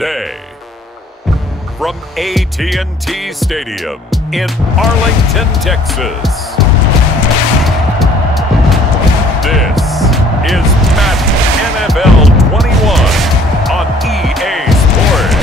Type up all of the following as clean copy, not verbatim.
today. From AT&T Stadium in Arlington, Texas, this is Madden NFL 21 on EA Sports.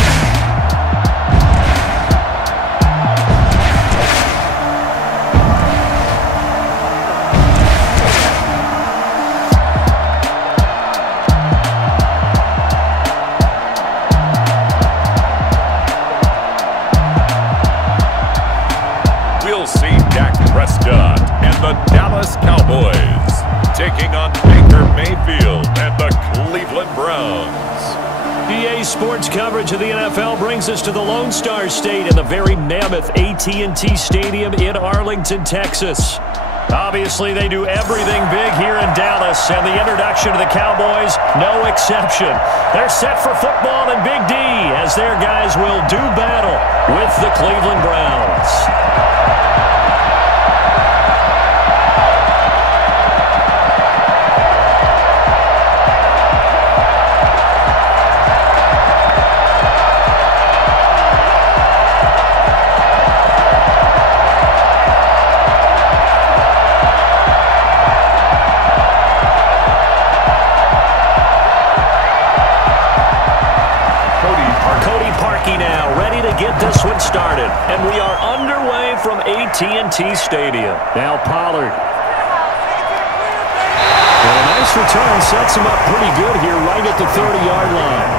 Prescott and the Dallas Cowboys taking on Baker Mayfield and the Cleveland Browns. EA Sports coverage of the NFL brings us to the Lone Star State in the very mammoth AT&T Stadium in Arlington, Texas. Obviously, they do everything big here in Dallas, and the introduction to the Cowboys, no exception. They're set for football in Big D as their guys will do battle with the Cleveland Browns. Get this one started, and we are underway from AT&T Stadium. Now Pollard. And a nice return sets him up pretty good here right at the 30-yard line.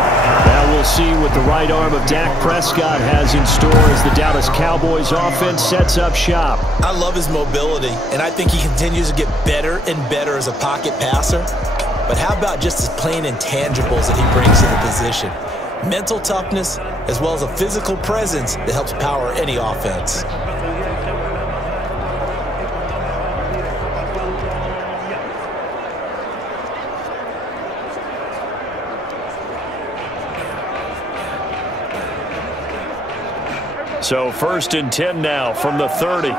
Now we'll see what the right arm of Dak Prescott has in store as the Dallas Cowboys offense sets up shop. I love his mobility, and I think he continues to get better and better as a pocket passer. But how about just his plain intangibles that he brings to the position? Mental toughness, as well as a physical presence that helps power any offense. So 1st and 10 now from the 30.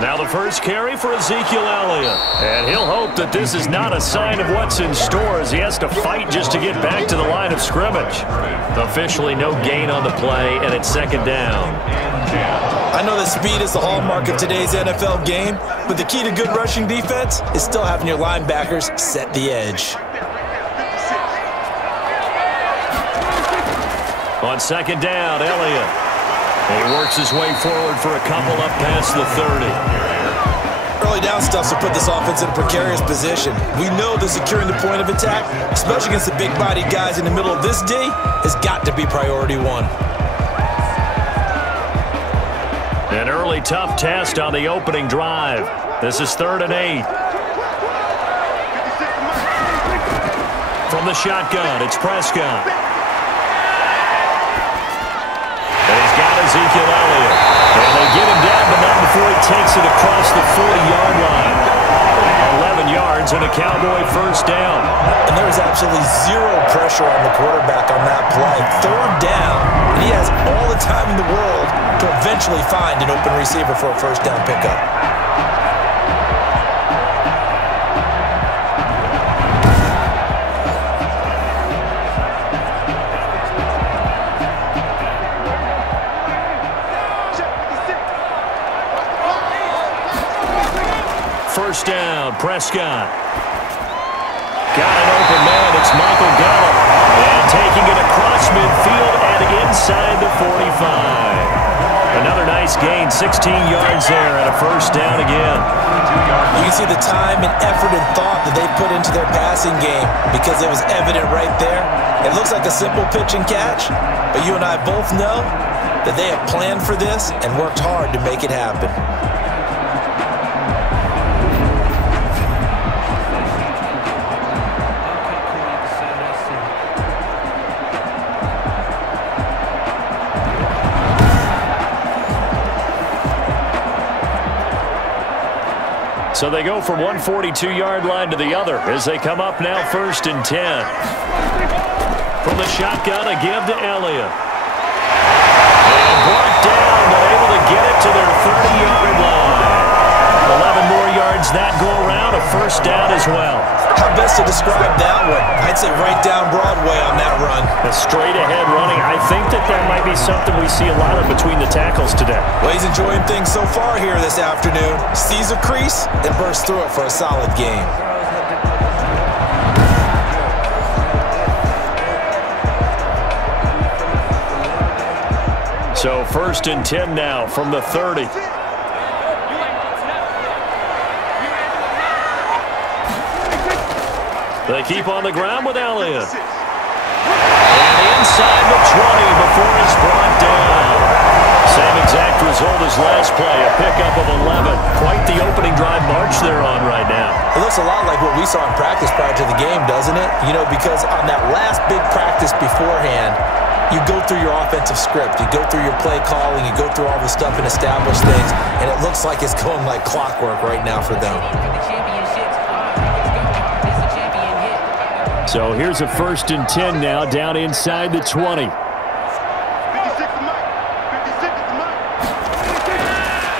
Now the first carry for Ezekiel Elliott. And he'll hope that this is not a sign of what's in store as he has to fight just to get back to the line of scrimmage. Officially no gain on the play, and it's 2nd down. I know that speed is the hallmark of today's NFL game, but the key to good rushing defense is still having your linebackers set the edge. On 2nd down, Elliott. He works his way forward for a couple up past the 30. Early down stuff to put this offense in a precarious position. We know that securing the point of attack, especially against the big-bodied guys in the middle of this D, has got to be priority one. An early tough test on the opening drive. This is 3rd and 8. From the shotgun, it's Prescott. Ezekiel Elliott. And they get him down, but not before he takes it across the 40-yard line. 11 yards and a Cowboy 1st down. And there is absolutely zero pressure on the quarterback on that play. 3rd down, and he has all the time in the world to eventually find an open receiver for a 1st down pickup. First down, Prescott. Got an open man, it's Michael Gallup. And taking it across midfield and inside the 45. Another nice gain, 16 yards there and a 1st down again. You can see the time and effort and thought that they put into their passing game because it was evident right there. It looks like a simple pitch and catch, but you and I both know that they have planned for this and worked hard to make it happen. So they go from one 42-yard line to the other as they come up now 1st and 10. From the shotgun, a give to Elliott. And brought down, but able to get it to their 30-yard line. 11 more yards that go around. A a first down as well. How best to describe that one? I'd say right down Broadway on that run. A straight-ahead running. I think that might be something we see a lot of between the tackles today. Well, he's enjoying things so far here this afternoon. Sees a crease and bursts through it for a solid game. So 1st and 10 now from the 30. They keep on the ground with Elliott. And inside the 20 before he's brought down. Same exact result as last play, a pickup of 11. Quite the opening drive march they're on right now. It looks a lot like what we saw in practice prior to the game, doesn't it? You know, because on that last big practice beforehand, you go through your offensive script, you go through your play calling, you go through all the stuff and establish things, and it looks like it's going like clockwork right now for them. So here's a 1st and 10 now, down inside the 20.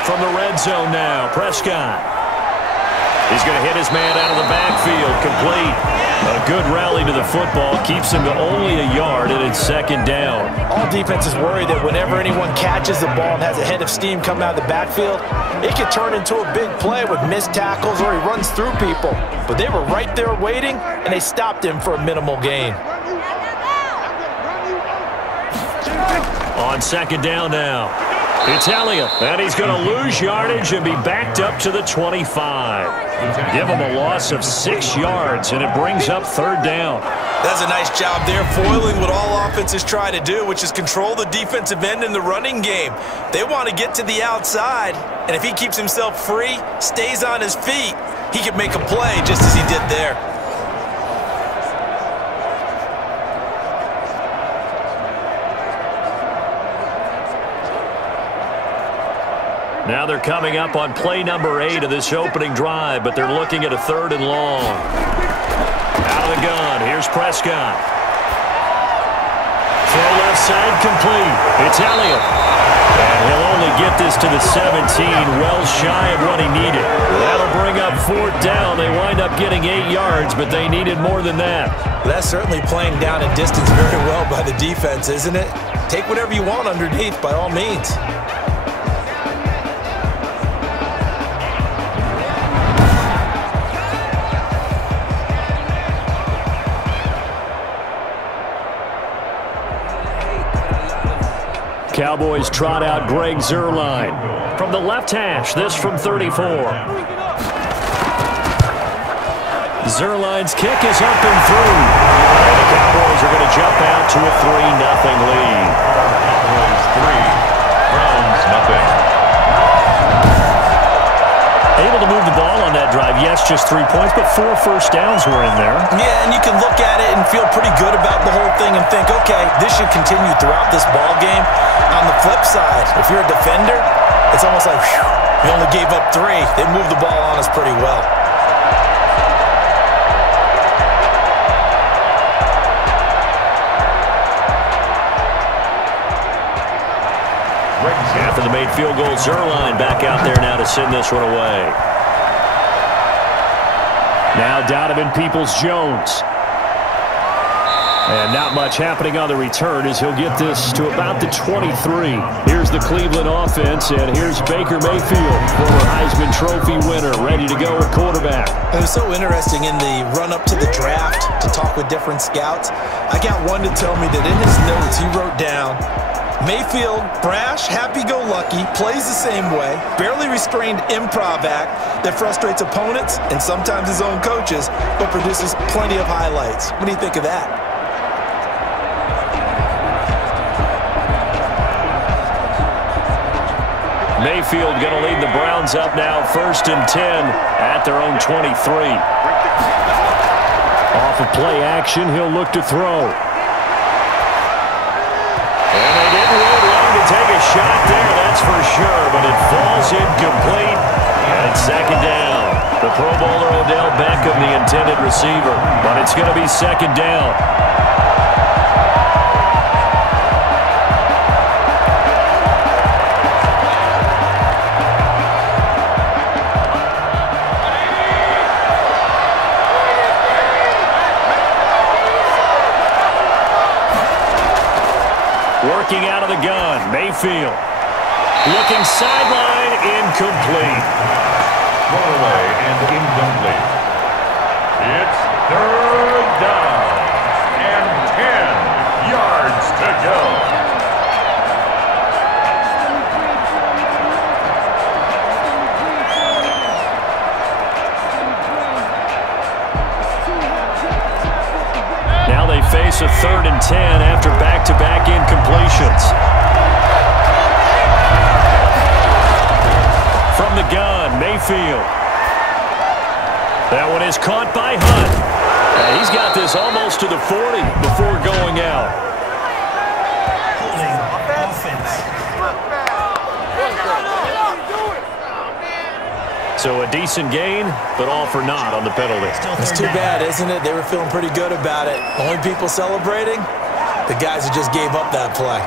From the red zone now, Prescott. He's going to hit his man out of the backfield, complete. A good rally to the football, keeps him to only a yard, and it's 2nd down. All defenses worry that whenever anyone catches the ball and has a head of steam coming out of the backfield, it could turn into a big play with missed tackles or he runs through people. But they were right there waiting, and they stopped him for a minimal gain. On 2nd down now, it's Elliott, and he's going to lose yardage and be backed up to the 25. Give him a loss of 6 yards, and it brings up 3rd down. That's a nice job there, foiling what all offenses try to do, which is control the defensive end in the running game. They want to get to the outside, and if he keeps himself free, stays on his feet, he could make a play just as he did there. Now they're coming up on play number 8 of this opening drive, but they're looking at a 3rd and long. Out of the gun, here's Prescott. Throw left side complete. It's Elliott. And he'll only get this to the 17, well shy of what he needed. That'll bring up 4th down. They wind up getting 8 yards, but they needed more than that. That's certainly playing down in distance very well by the defense, isn't it? Take whatever you want underneath, by all means. Cowboys trot out Greg Zuerlein. From the left hash, this from 34. Zuerlein's kick is up and through. And the Cowboys are going to jump out to a 3-0 lead. Cowboys 3, Browns nothing. Able to move the ball on that drive. Yes, just 3 points, but 4 first downs were in there. Yeah, and you can look at it and feel pretty good about the whole thing and think, okay, this should continue throughout this ball game. On the flip side, if you're a defender, it's almost like, whew, we only gave up 3. They moved the ball on us pretty well. After the made field goal, Zuerlein back out there now to send this one away. Now Donovan Peoples-Jones. And not much happening on the return as he'll get this to about the 23. Here's the Cleveland offense, and here's Baker Mayfield, former Heisman Trophy winner, ready to go at quarterback. It was so interesting in the run-up to the draft to talk with different scouts. I got one to tell me that in his notes he wrote down, Mayfield, brash, happy-go-lucky, plays the same way, barely restrained improv act that frustrates opponents and sometimes his own coaches, but produces plenty of highlights. What do you think of that? Mayfield going to lead the Browns up now, 1st and 10 at their own 23. Off of play action, he'll look to throw. And they didn't wait long to take a shot there, that's for sure, but it falls incomplete, and it's 2nd down. The Pro Bowler Odell Beckham, the intended receiver, but it's going to be 2nd down. of the gun. Mayfield. Looking sideline, incomplete. Throw away and incomplete. It's third down and 10 yards to go. Now they face a 3rd and 10 after back-to-back incompletions. From the gun, Mayfield. That one is caught by Hunt. And he's got this almost to the 40 before going out. So a decent gain, but all for naught on the penalty. It's too bad, isn't it? They were feeling pretty good about it. Only people celebrating? The guys who just gave up that play.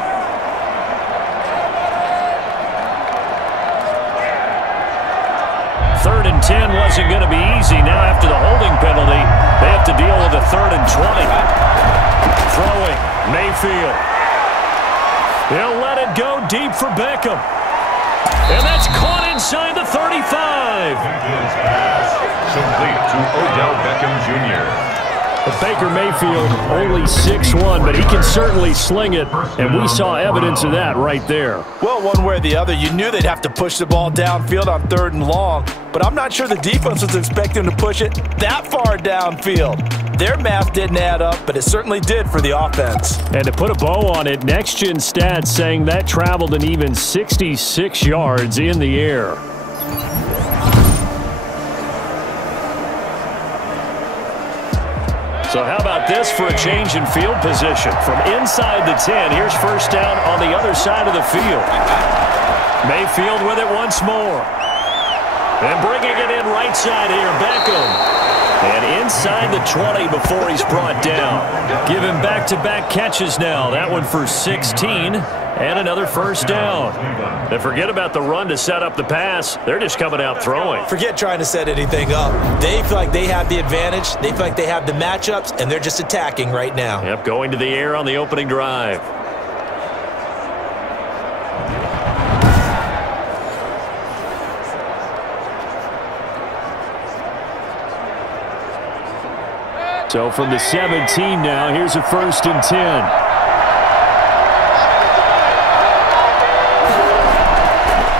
Third and 10 wasn't going to be easy. Now after the holding penalty, they have to deal with a 3rd and 20. Throwing, Mayfield. He'll let it go deep for Beckham. And that's caught inside the 35. Complete to Odell Beckham Jr. But Baker Mayfield only 6'1", but he can certainly sling it, and we saw evidence of that right there. Well, one way or the other, you knew they'd have to push the ball downfield on 3rd and long, but I'm not sure the defense was expecting to push it that far downfield. Their math didn't add up, but it certainly did for the offense. And to put a bow on it, Next Gen Stats saying that traveled an even 66 yards in the air. So how about this for a change in field position? From inside the 10, here's first down on the other side of the field. Mayfield with it once more. And bringing it in right side here, Beckham. And inside the 20 before he's brought down. Give him back-to-back catches now. That one for 16 and another first down. And forget about the run to set up the pass. They're just coming out throwing. Forget trying to set anything up. They feel like they have the advantage. They feel like they have the matchups, and they're just attacking right now. Yep, going to the air on the opening drive. So from the 17 now, here's a 1st and 10.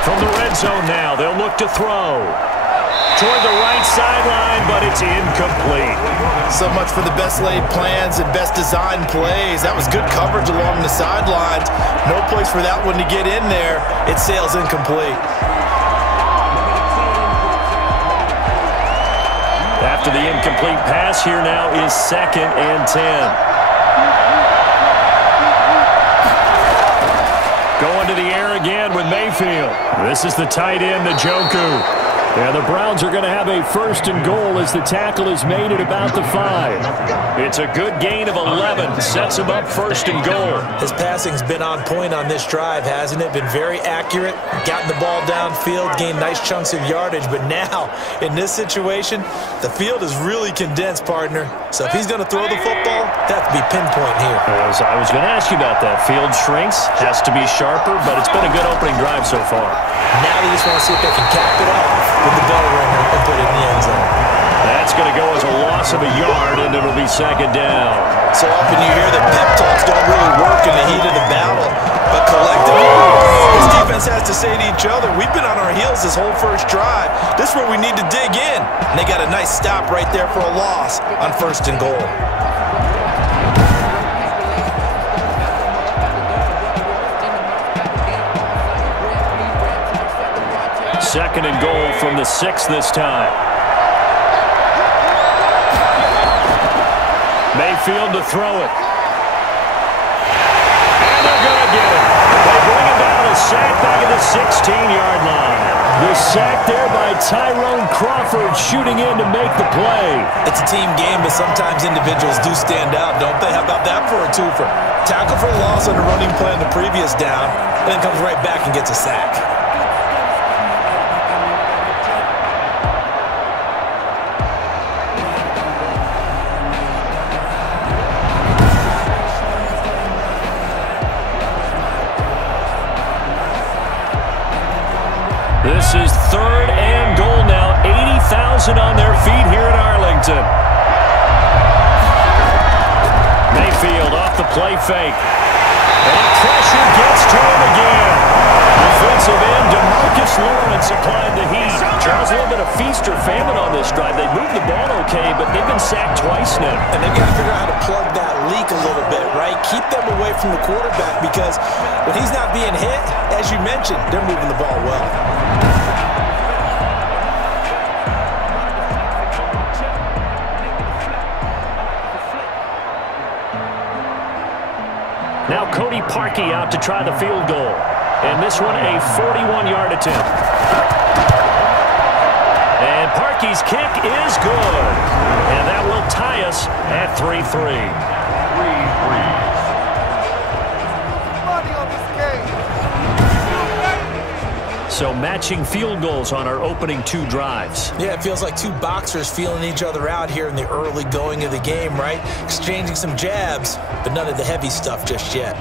From the red zone now, they'll look to throw. Toward the right sideline, but it's incomplete. So much for the best laid plans and best designed plays. That was good coverage along the sidelines. No place for that one to get in there. It sails incomplete. After the incomplete pass, here now is 2nd and 10. Going to the air again with Mayfield. This is the tight end, Njoku. And the Browns are going to have a 1st and goal as the tackle is made at about the 5. It's a good gain of 11. Sets him up 1st and goal. His passing's been on point on this drive, hasn't it? Been very accurate. Gotten the ball downfield, gained nice chunks of yardage. But now, in this situation, the field is really condensed, partner. So if he's going to throw the football, that has to be pinpoint here. I was going to ask you about that. Field shrinks, has to be sharper, but it's been a good opening drive so far. Now they just want to see if they can cap it off with the bell ringer and put it in the end zone. That's going to go as a loss of a yard, and it'll be 2nd down. So often you hear that pep talks don't really work in the heat of the battle, but collectively, this defense has to say to each other, we've been on our heels this whole first drive. This is where we need to dig in. And they got a nice stop right there for a loss on 1st and goal. Second and goal from the 6 this time. Mayfield to throw it. And they're going to get it. They bring it down, a sack back at the 16-yard line. The sack there by Tyrone Crawford, shooting in to make the play. It's a team game, but sometimes individuals do stand out, don't they? How about that for a twofer? Tackle for loss on the running play on the previous down, and then comes right back and gets a sack. 1,000 on their feet here in Arlington. Mayfield off the play fake. And pressure gets to him again. Offensive end, DeMarcus Lawrence applying the heat. Charles, a little bit of feast or famine on this drive. They moved the ball okay, but they've been sacked twice now. And they've got to figure out how to plug that leak a little bit, right? Keep them away from the quarterback because when he's not being hit, as you mentioned, they're moving the ball well. Now Cody Parkey out to try the field goal. And this one a 41-yard attempt. And Parkey's kick is good. And that will tie us at 3-3. So matching field goals on our opening two drives. Yeah, it feels like two boxers feeling each other out here in the early going of the game, right? Exchanging some jabs, but none of the heavy stuff just yet.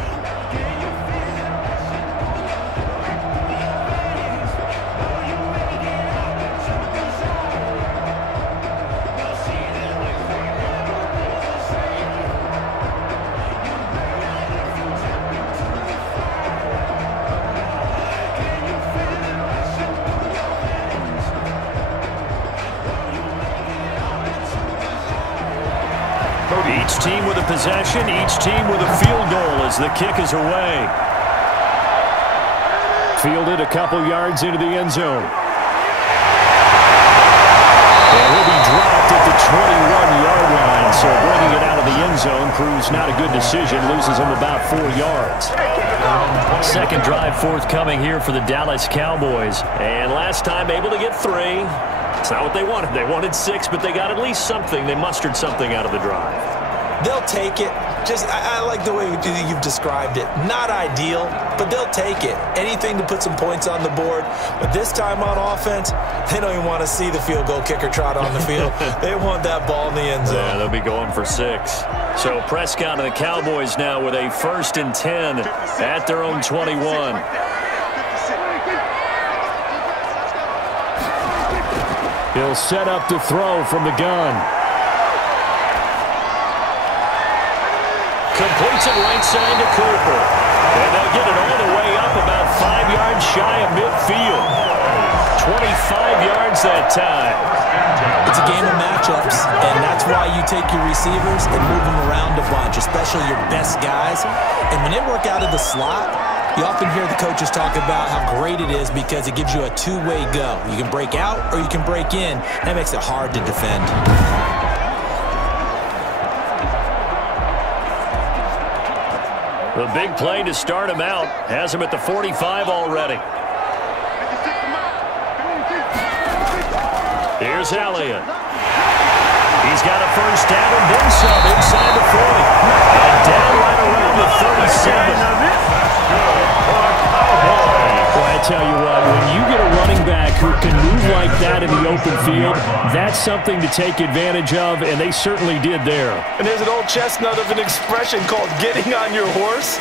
Each team with a possession, each team with a field goal as the kick is away. Fielded a couple yards into the end zone. And he'll be dropped at the 21-yard line, so bringing it out of the end zone proves not a good decision, loses him about 4 yards. Second drive forthcoming here for the Dallas Cowboys. And last time able to get 3. It's not what they wanted. They wanted 6, but they got at least something. They mustered something out of the drive. They'll take it. I like the way you've described it. Not ideal, but they'll take it. Anything to put some points on the board. But this time on offense, they don't even want to see the field goal kicker trot on the field. They want that ball in the end zone. Yeah, they'll be going for 6. So Prescott and the Cowboys now with a 1st and 10 at their own 21. He'll set up to throw from the gun. Completes it right side to Cooper. And they'll get it all the way up about 5 yards shy of midfield. 25 yards that time. It's a game of matchups, and that's why you take your receivers and move them around a bunch, especially your best guys. And when they work out of the slot, you often hear the coaches talk about how great it is because it gives you a two-way go. You can break out or you can break in. That makes it hard to defend. The big play to start him out has him at the 45 already. Here's Elliott. He's got a first down and then some inside the 40. And down right around the 37. Well, I tell you what, when you get a running back who can move like that in the open field, that's something to take advantage of, and they certainly did there. And there's an old chestnut of an expression called getting on your horse.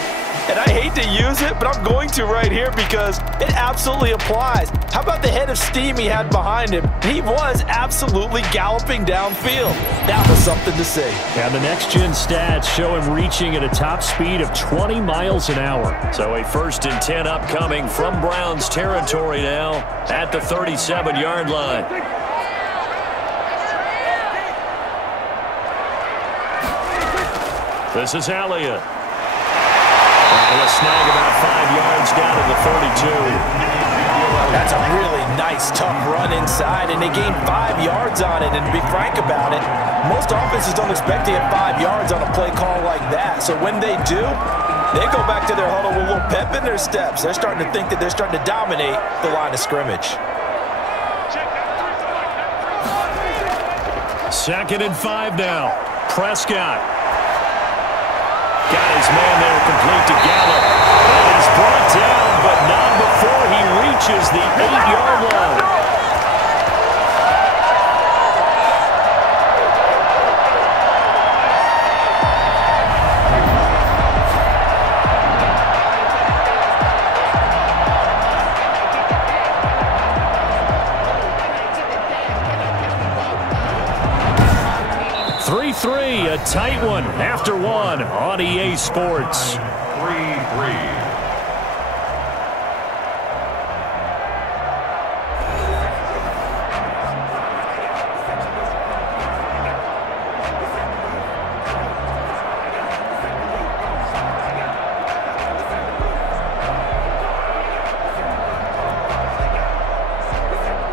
And I hate to use it, but I'm going to right here because it absolutely applies. How about the head of steam he had behind him? He was absolutely galloping downfield. That was something to see. And the next-gen stats show him reaching at a top speed of 20 miles an hour. So a 1st and 10 upcoming from Browns territory now at the 37-yard line. This is Elliott. And a snag about 5 yards down to the 32. That's a really nice, tough run inside, and they gained 5 yards on it. And to be frank about it, most offenses don't expect to get 5 yards on a play call like that. So when they do, they go back to their huddle with a little pep in their steps. They're starting to think that they're starting to dominate the line of scrimmage. 2nd and 5 now. Prescott. Got his man there complete to Gallup. And he's brought down, but not before he reaches the 8-yard line. 3-3, a tight one after one on EA Sports. 3-3.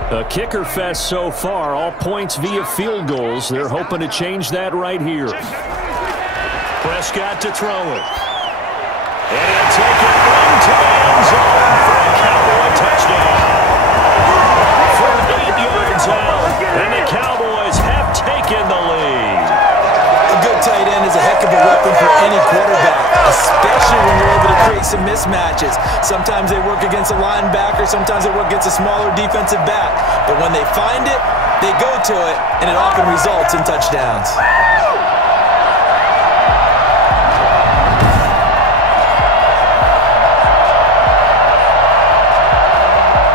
A kicker fest so far, all points via field goals. They're hoping to change that right here. Prescott to throw it. And he'll take it into the end zone for a Cowboy touchdown. From 8 yards out, and the Cowboys have taken the lead. A good tight end is a heck of a weapon for any quarterback, especially when you're able to create some mismatches. Sometimes they work against a linebacker, sometimes they work against a smaller defensive back. But when they find it, they go to it, and it often results in touchdowns.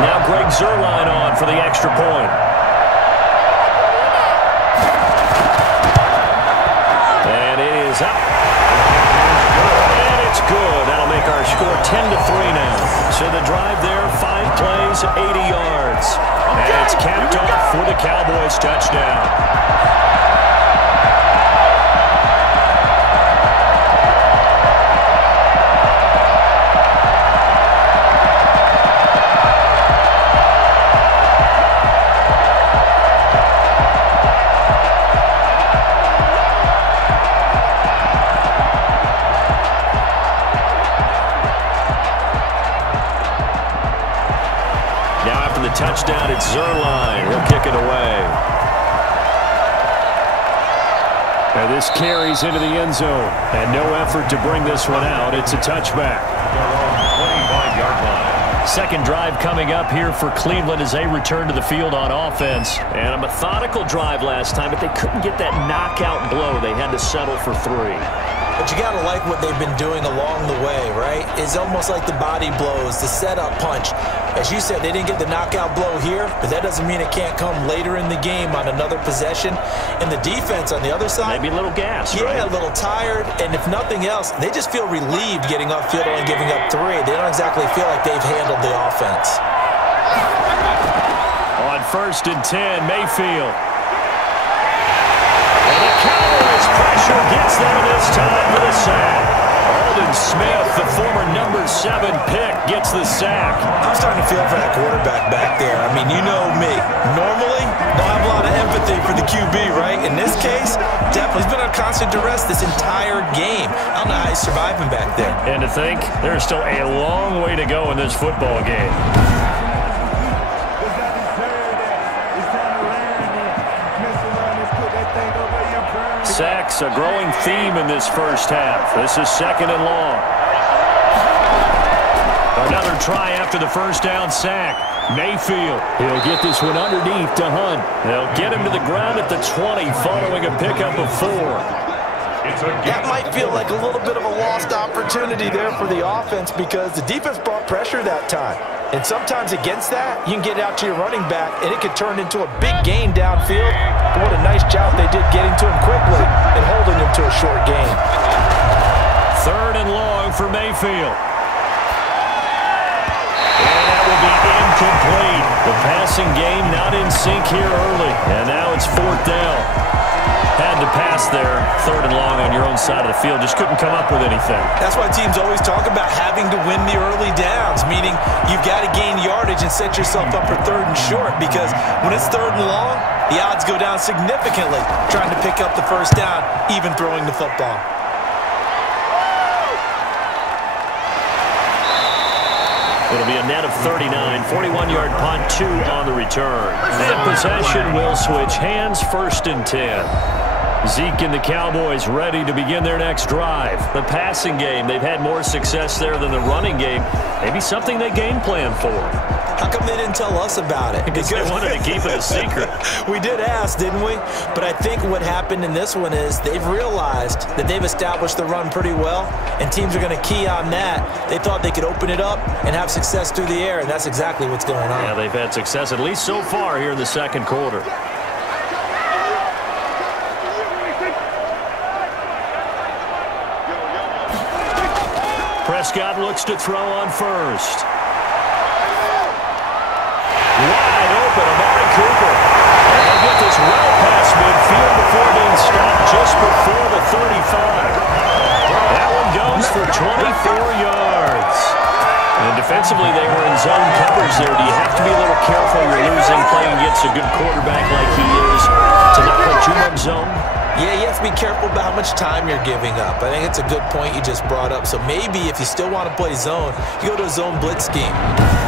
Now Greg Zuerlein on for the extra point. And it is up. And it's good. That'll make our score 10-3 now. So the drive there, 5 plays, 80 yards. And it's capped off for the Cowboys touchdown. Touchdown, it's Zuerlein. He'll kick it away. And this carries into the end zone. And no effort to bring this one out. It's a touchback. 25-yard line. Second drive coming up here for Cleveland as they return to the field on offense. And a methodical drive last time, but they couldn't get that knockout blow. They had to settle for 3. But you got to like what they've been doing along the way, right? It's almost like the body blows, the setup punch. As you said, they didn't get the knockout blow here, but that doesn't mean it can't come later in the game on another possession. And the defense on the other side, maybe a little gas, yeah, right? A little tired. And if nothing else, they just feel relieved getting upfield and giving up 3. They don't exactly feel like they've handled the offense. On 1st and 10, Mayfield. And the Cowboys pressure gets them this time for the sack. Aldon Smith, the former number 7 pick, gets the sack. I'm starting to feel for that quarterback back there. I mean, you know me. Normally, don't have a lot of empathy for the QB, right? In this case, definitely he's been on constant duress this entire game. I don't know how he's surviving back there. And to think, there's still a long way to go in this football game. Sacks, a growing theme in this first half. This is 2nd and long. Another try after the first down sack. Mayfield, he'll get this one underneath to Hunt. They'll get him to the ground at the 20 following a pickup of 4. That might feel like a little bit of a lost opportunity there for the offense because the defense brought pressure that time. And sometimes against that, you can get out to your running back, and it could turn into a big gain downfield. But what a nice job they did getting to him quickly and holding him to a short gain. 3rd and long for Mayfield. And that will be incomplete. The passing game not in sync here early. And now it's 4th down. Had to pass there, 3rd and long on your own side of the field. Just couldn't come up with anything. That's why teams always talk about having to win the early downs, meaning you've got to gain yardage and set yourself up for 3rd and short, because when it's 3rd and long, the odds go down significantly trying to pick up the first down, even throwing the football. It'll be a net of 39, 41-yard punt, 2 on the return. And possession will switch hands, 1st and 10. Zeke and the Cowboys ready to begin their next drive. The passing game, they've had more success there than the running game. Maybe something they game plan for. How come they didn't tell us about it? Because they wanted to keep it a secret. We did ask, didn't we? But I think what happened in this one is they've realized that they've established the run pretty well, and teams are going to key on that. They thought they could open it up and have success through the air, and that's exactly what's going on. Yeah, they've had success, at least so far here in the 2nd quarter. Prescott looks to throw on first. Wide open, Amari Cooper. And they'll get this well past midfield before being stopped just before the 35. That one goes for 24 yards. And defensively, they were in zone coverage there. Do you have to be a little careful when you're losing, playing against a good quarterback like he is, to not play too much zone? Yeah, you have to be careful about how much time you're giving up. I think it's a good point you just brought up. So maybe if you still want to play zone, you go to a zone blitz scheme.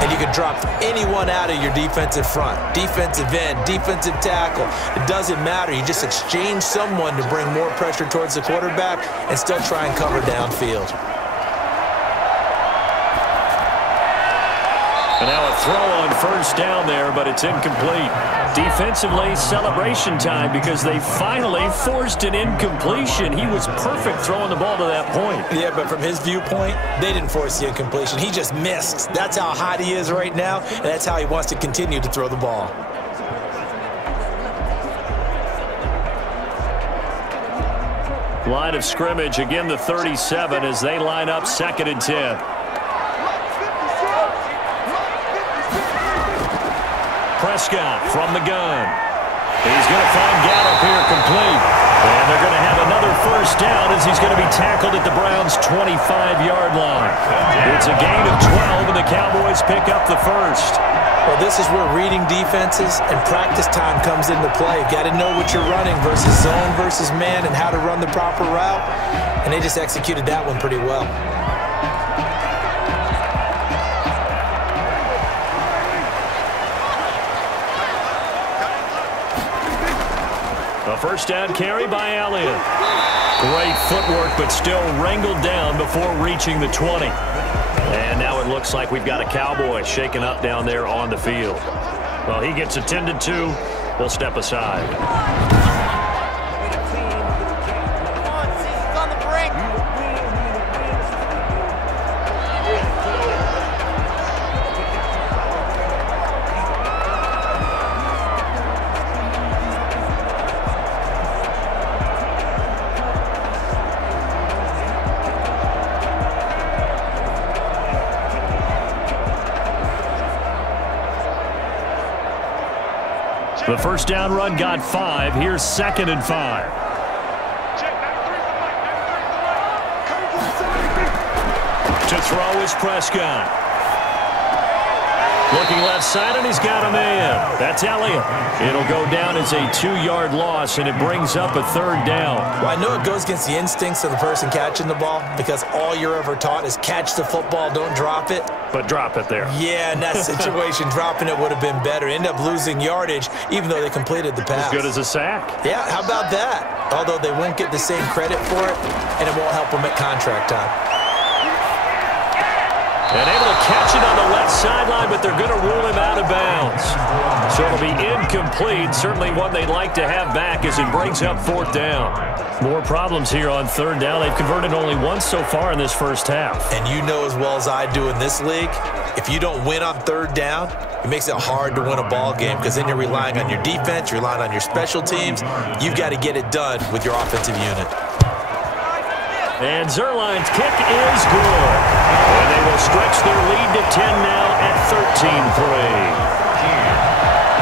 And you can drop anyone out of your defensive front. Defensive end, defensive tackle. It doesn't matter. You just exchange someone to bring more pressure towards the quarterback and still try and cover downfield. And now a throw on first down there, but it's incomplete. Defensively, celebration time because they finally forced an incompletion. He was perfect throwing the ball to that point. Yeah, but from his viewpoint, they didn't force the incompletion. He just missed. That's how hot he is right now, and that's how he wants to continue to throw the ball. Line of scrimmage, again the 37 as they line up 2nd and 10. Prescott from the gun. He's going to find Gallup here complete. And they're going to have another first down as he's going to be tackled at the Browns' 25-yard line. It's a gain of 12, and the Cowboys pick up the first. Well, this is where reading defenses and practice time comes into play. You've got to know what you're running versus zone versus man and how to run the proper route. And they just executed that one pretty well. A first down carry by Elliott. Great footwork, but still wrangled down before reaching the 20. And now it looks like we've got a Cowboy shaken up down there on the field. Well, he gets attended to. He'll step aside. The first down run got 5. Here's 2nd and 5. To throw is Prescott. Looking left side, and he's got a man. That's Elliott. It'll go down as a 2-yard loss, and it brings up a 3rd down. Well, I know it goes against the instincts of the person catching the ball because all you're ever taught is catch the football, don't drop it. But drop it there. Yeah, in that situation, dropping it would have been better. End up losing yardage, even though they completed the pass. As good as a sack. Yeah, how about that? Although they won't get the same credit for it, and it won't help them at contract time. And able to catch it on the left sideline, but they're going to rule him out of bounds. So it'll be incomplete. Certainly one they'd like to have back as it brings up 4th down. More problems here on 3rd down. They've converted only once so far in this first half. And you know as well as I do in this league, if you don't win on 3rd down, it makes it hard to win a ball game because then you're relying on your defense, you're relying on your special teams. You've got to get it done with your offensive unit. And Zerline's kick is good. And they will stretch their lead to 10 now at 13-3.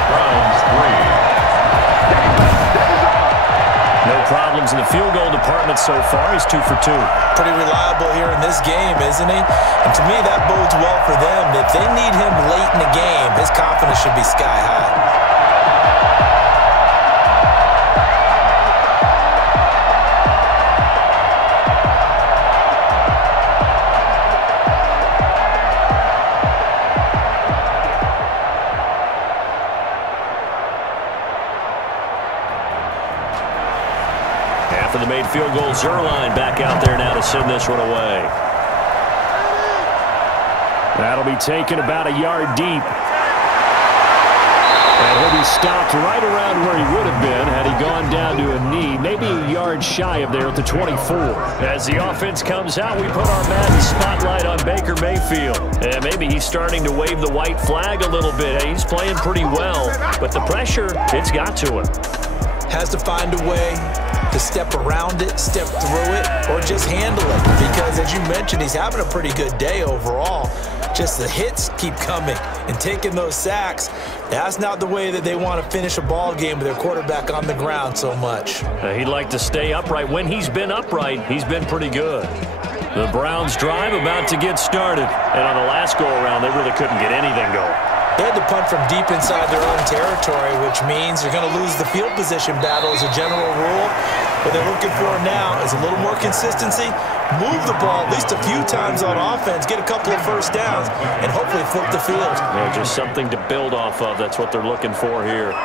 Browns 3. No problems in the field goal department so far. He's 2 for 2. Pretty reliable here in this game, isn't he? And to me, that bodes well for them. If they need him late in the game, his confidence should be sky high. After the made field goal, Zerline back out there now to send this one away. That'll be taken about a yard deep. And he'll be stopped right around where he would have been had he gone down to a knee, maybe a yard shy of there at the 24. As the offense comes out, we put our Madden spotlight on Baker Mayfield. And maybe he's starting to wave the white flag a little bit. He's playing pretty well, but the pressure, it's got to him. has to find a way to step around it, step through it, or just handle it. Because as you mentioned, he's having a pretty good day overall. Just the hits keep coming and taking those sacks. That's not the way that they want to finish a ball game with their quarterback on the ground so much. He'd like to stay upright. When he's been upright, he's been pretty good. The Browns drive about to get started. And on the last go-around, they really couldn't get anything going. They had to punt from deep inside their own territory, which means they're going to lose the field position battle as a general rule. What they're looking for now is a little more consistency, move the ball at least a few times on offense, get a couple of first downs, and hopefully flip the field. Yeah, just something to build off of. That's what they're looking for here.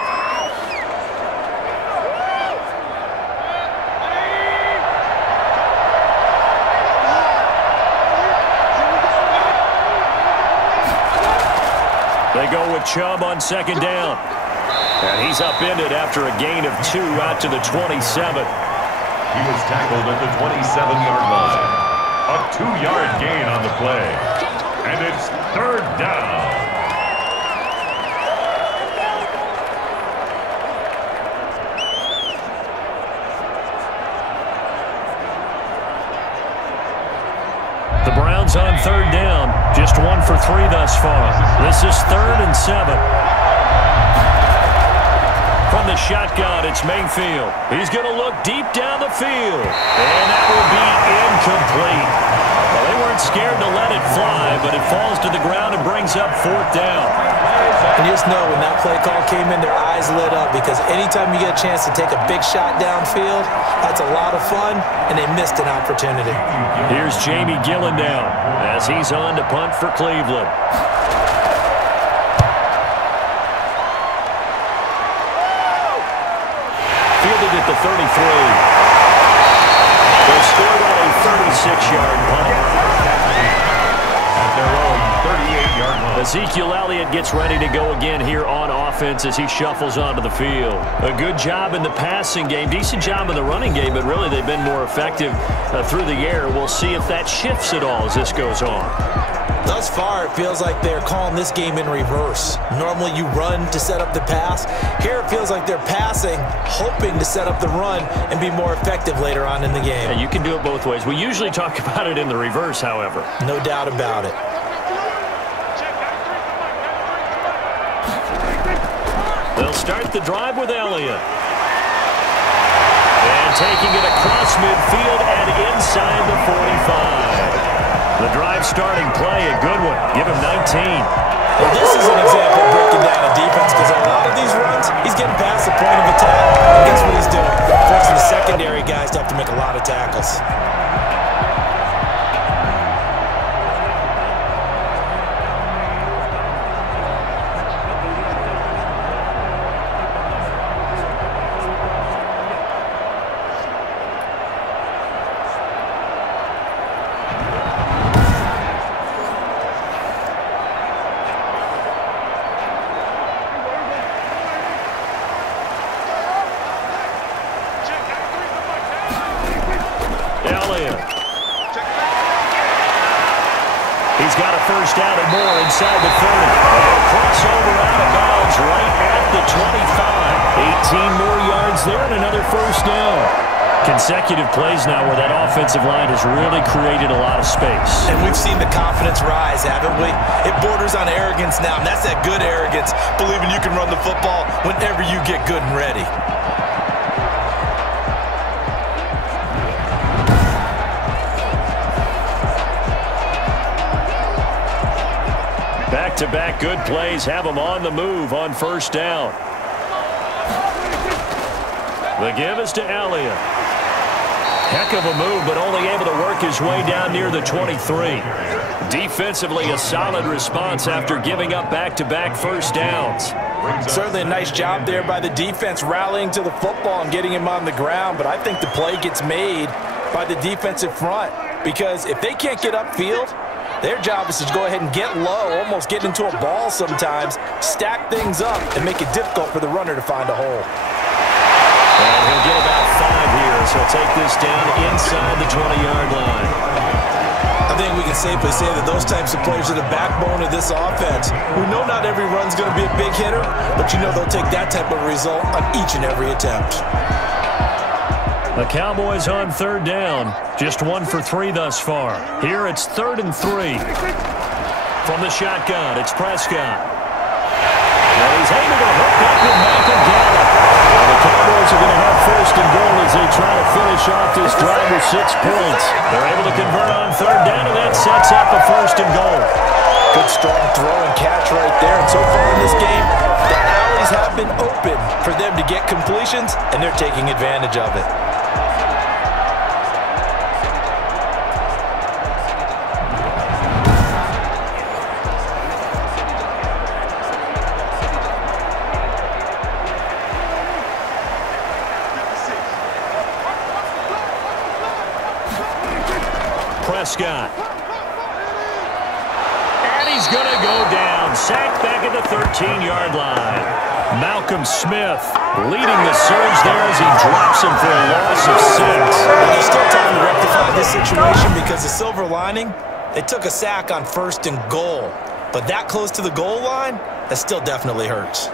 They go with Chubb on second down. And he's upended after a gain of 2 out to the 27. He was tackled at the 27-yard line. A 2-yard gain on the play. And it's third down. The Browns on third down. Just 1 for 3 thus far. This is 3rd and 7. From the shotgun, it's Mayfield. He's going to look deep down the field. And that will be incomplete. Well, they weren't scared to let it fly, but it falls to the ground and brings up 4th down. And you just know when that play call came in, their eyes lit up, because anytime you get a chance to take a big shot downfield, that's a lot of fun, and they missed an opportunity. Here's Jamie Gillen down as he's on to punt for Cleveland. Fielded at the 33. They scored on a 36-yard punt. At their own 38-yard line. Ezekiel Elliott gets ready to go again here on offense as he shuffles onto the field. A good job in the passing game, decent job in the running game, but really they've been more effective through the air. We'll see if that shifts at all as this goes on. Thus far, it feels like they're calling this game in reverse. Normally you run to set up the pass. Here it feels like they're passing, hoping to set up the run and be more effective later on in the game. Yeah, you can do it both ways. We usually talk about it in the reverse, however. No doubt about it. They'll start the drive with Elliott. And taking it across midfield and inside the 45. The drive starting play, a good one. Give him 19. Well, this is an example of breaking down a defense, because a lot of these runs, he's getting past the point of attack. And guess what he's doing? Forcing the secondary guys to have to make a lot of tackles. He's got a first down and more inside the 30. And crossover out of bounds right at the 25. 18 more yards there and another first down. Consecutive plays now where that offensive line has really created a lot of space. And we've seen the confidence rise, haven't we? It borders on arrogance now, and that's that good arrogance, believing you can run the football whenever you get good and ready. Back-to-back good plays have him on the move on first down. The give is to Elliott. Heck of a move, but only able to work his way down near the 23. Defensively, a solid response after giving up back-to-back first downs. Certainly a nice job there by the defense, rallying to the football and getting him on the ground, but I think the play gets made by the defensive front, because if they can't get upfield, their job is to go ahead and get low, almost get into a ball sometimes, stack things up, and make it difficult for the runner to find a hole. And he'll get about 5 here, so he'll take this down inside the 20-yard line. A think we can safely say that those types of players are the backbone of this offense. We know not every run's going to be a big hitter, but you know they'll take that type of result on each and every attempt. The Cowboys on third down. Just 1 for 3 thus far. Here it's 3rd and 3. From the shotgun, it's Prescott. Well, he's able to hook up with Michael Gallup. Well, the Cowboys are going to have 1st and goal as they try to finish off this drive with 6 points. They're able to convert on third down, and that sets up a 1st and goal. Good strong throw and catch right there. And so far in this game, the alleys have been open for them to get completions, and they're taking advantage of it. Prescott. And he's going to go down. Sacked back at the 13-yard line. Malcolm Smith leading the surge there as he drops him for a loss of 6. Well, there's still time to rectify this situation because the silver lining, they took a sack on 1st and goal. But that close to the goal line, that still definitely hurts.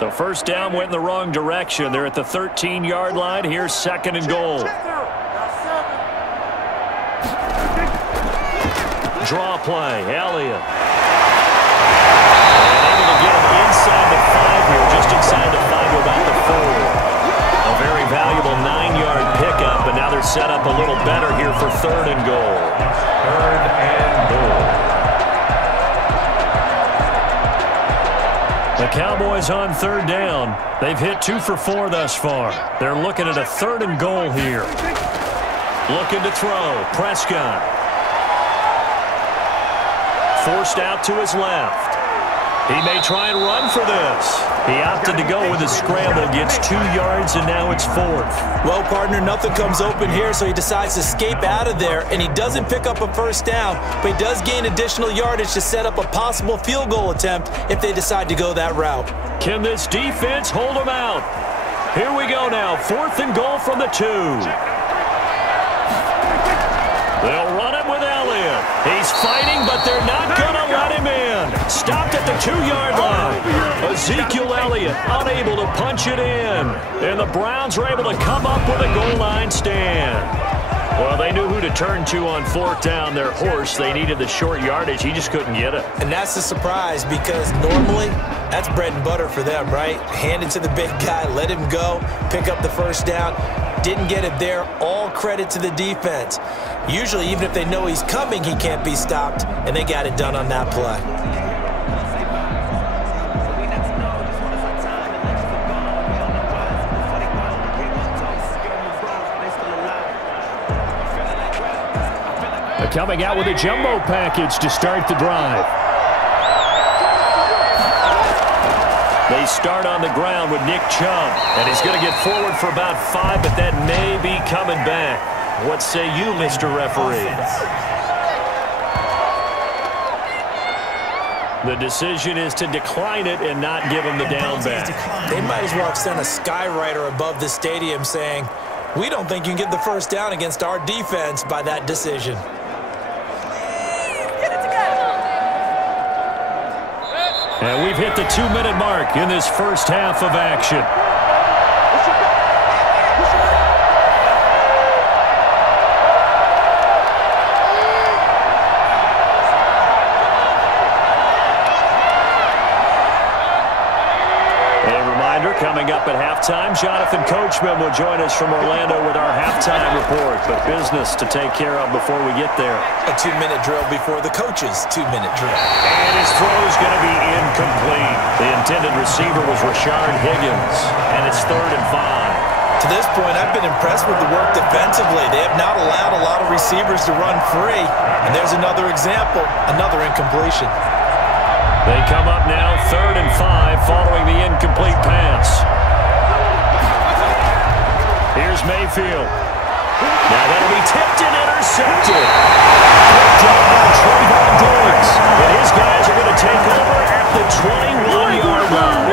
So 1st down went in the wrong direction. They're at the 13-yard line. Here's 2nd and goal. Draw play, Elliott. And able to get him inside the 5 here, just inside the 5 to about the 4. A very valuable 9-yard pickup, and now they're set up a little better here for 3rd and goal. 3rd and goal. The Cowboys on third down. They've hit 2 for 4 thus far. They're looking at a 3rd and goal here. Looking to throw. Prescott. Forced out to his left. He may try and run for this. He opted to go with a scramble, gets 2 yards, and now it's 4th. Well, partner, nothing comes open here, so he decides to escape out of there, and he doesn't pick up a 1st down, but he does gain additional yardage to set up a possible field goal attempt if they decide to go that route. Can this defense hold him out? Here we go now, 4th and goal from the 2. They'll run it with Elliott. He's fighting, but they're not going to let him in. Stopped at the 2-yard line. Ezekiel Elliott unable to punch it in. And the Browns are able to come up with a goal line stand. Well, they knew who to turn to on 4th down. Their horse, they needed the short yardage. He just couldn't get it. And that's the surprise because normally that's bread and butter for them, right? Hand it to the big guy, let him go, pick up the 1st down. Didn't get it there. All credit to the defense. Usually, even if they know he's coming, he can't be stopped, and they got it done on that play. They're coming out with a jumbo package to start the drive. They start on the ground with Nick Chubb, and he's going to get forward for about 5, but that may be coming back. What say you, Mr. Referee? The decision is to decline it and not give him the down back. They might as well extend a skywriter above the stadium saying, we don't think you can get the 1st down against our defense by that decision. And we've hit the 2-minute mark in this first half of action. Coming up at halftime, Jonathan Coachman will join us from Orlando with our halftime report. But business to take care of before we get there. A 2-minute drill before the coach's 2-minute drill. And his throw is going to be incomplete. The intended receiver was Rashard Higgins. And it's 3rd and 5. To this point, I've been impressed with the work defensively. They have not allowed a lot of receivers to run free. And there's another example, another incompletion. They come up now 3rd and 5 following the incomplete pass. Here's Mayfield. Now that'll be tipped and intercepted. Good job by Trayvon Diggs. And his guys are going to take over at the 21-yard line.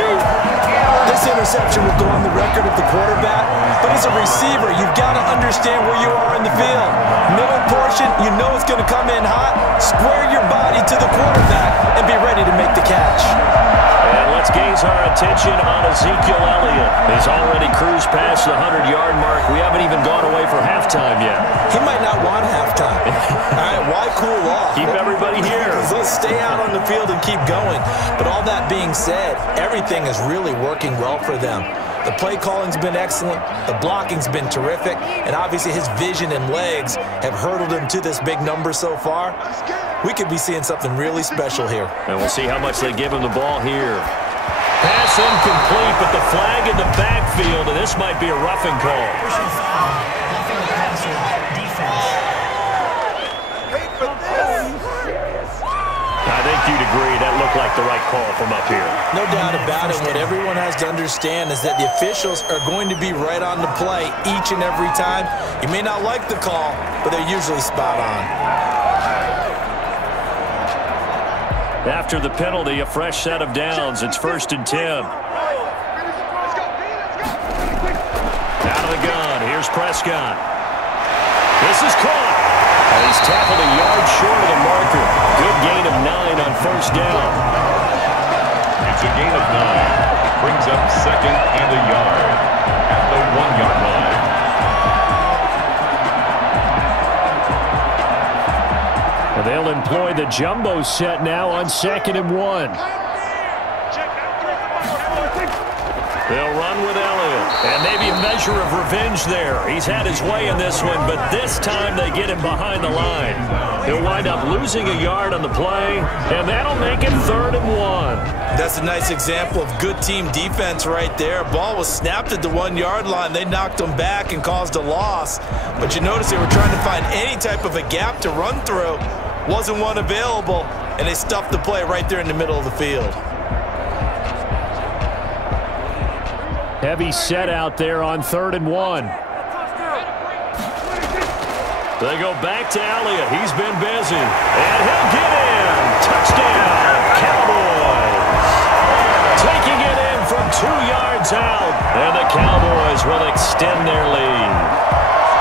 This interception will go on the record of the quarterback, but as a receiver, you've got to understand where you are in the field. Middle portion, you know it's going to come in hot. Square your body to the quarterback and be ready to make the catch. And let's gaze our attention on Ezekiel Elliott. He's already cruised past the 100-yard mark. We haven't even gone away for halftime yet. He might not want halftime. All right, why cool off? Keep everybody here. Let's stay out on the field and keep going. But all that being said, everything is really working well for them. The play calling's been excellent, the blocking's been terrific, and obviously his vision and legs have hurdled him to this big number so far. We could be seeing something really special here. And we'll see how much they give him the ball here. Pass incomplete, but the flag in the backfield, and this might be a roughing call. I think you'd agree that looked like the right call from up here. No doubt about it. What everyone has to understand is that the officials are going to be right on the play each and every time. You may not like the call, but they're usually spot on. After the penalty, a fresh set of downs. It's 1st and 10. Out of the gun. Here's Prescott. This is caught. And he's tackled a yard short of the marker. Good gain of 9 on 1st down. It's a gain of 9. Brings up 2nd and a yard at the 1-yard line. And they'll employ the jumbo set now on 2nd and 1. They'll run with Elliott. And maybe a measure of revenge there. He's had his way in this one, but this time they get him behind the line. He'll wind up losing a yard on the play, and that'll make it 3rd and 1. That's a nice example of good team defense right there. Ball was snapped at the 1-yard line. They knocked him back and caused a loss. But you notice they were trying to find any type of a gap to run through. Wasn't one available, and they stuffed the play right there in the middle of the field. Heavy set out there on 3rd and 1. They go back to Elliott. He's been busy. And he'll get in. Touchdown, Cowboys. Taking it in from 2 yards out. And the Cowboys will extend their lead.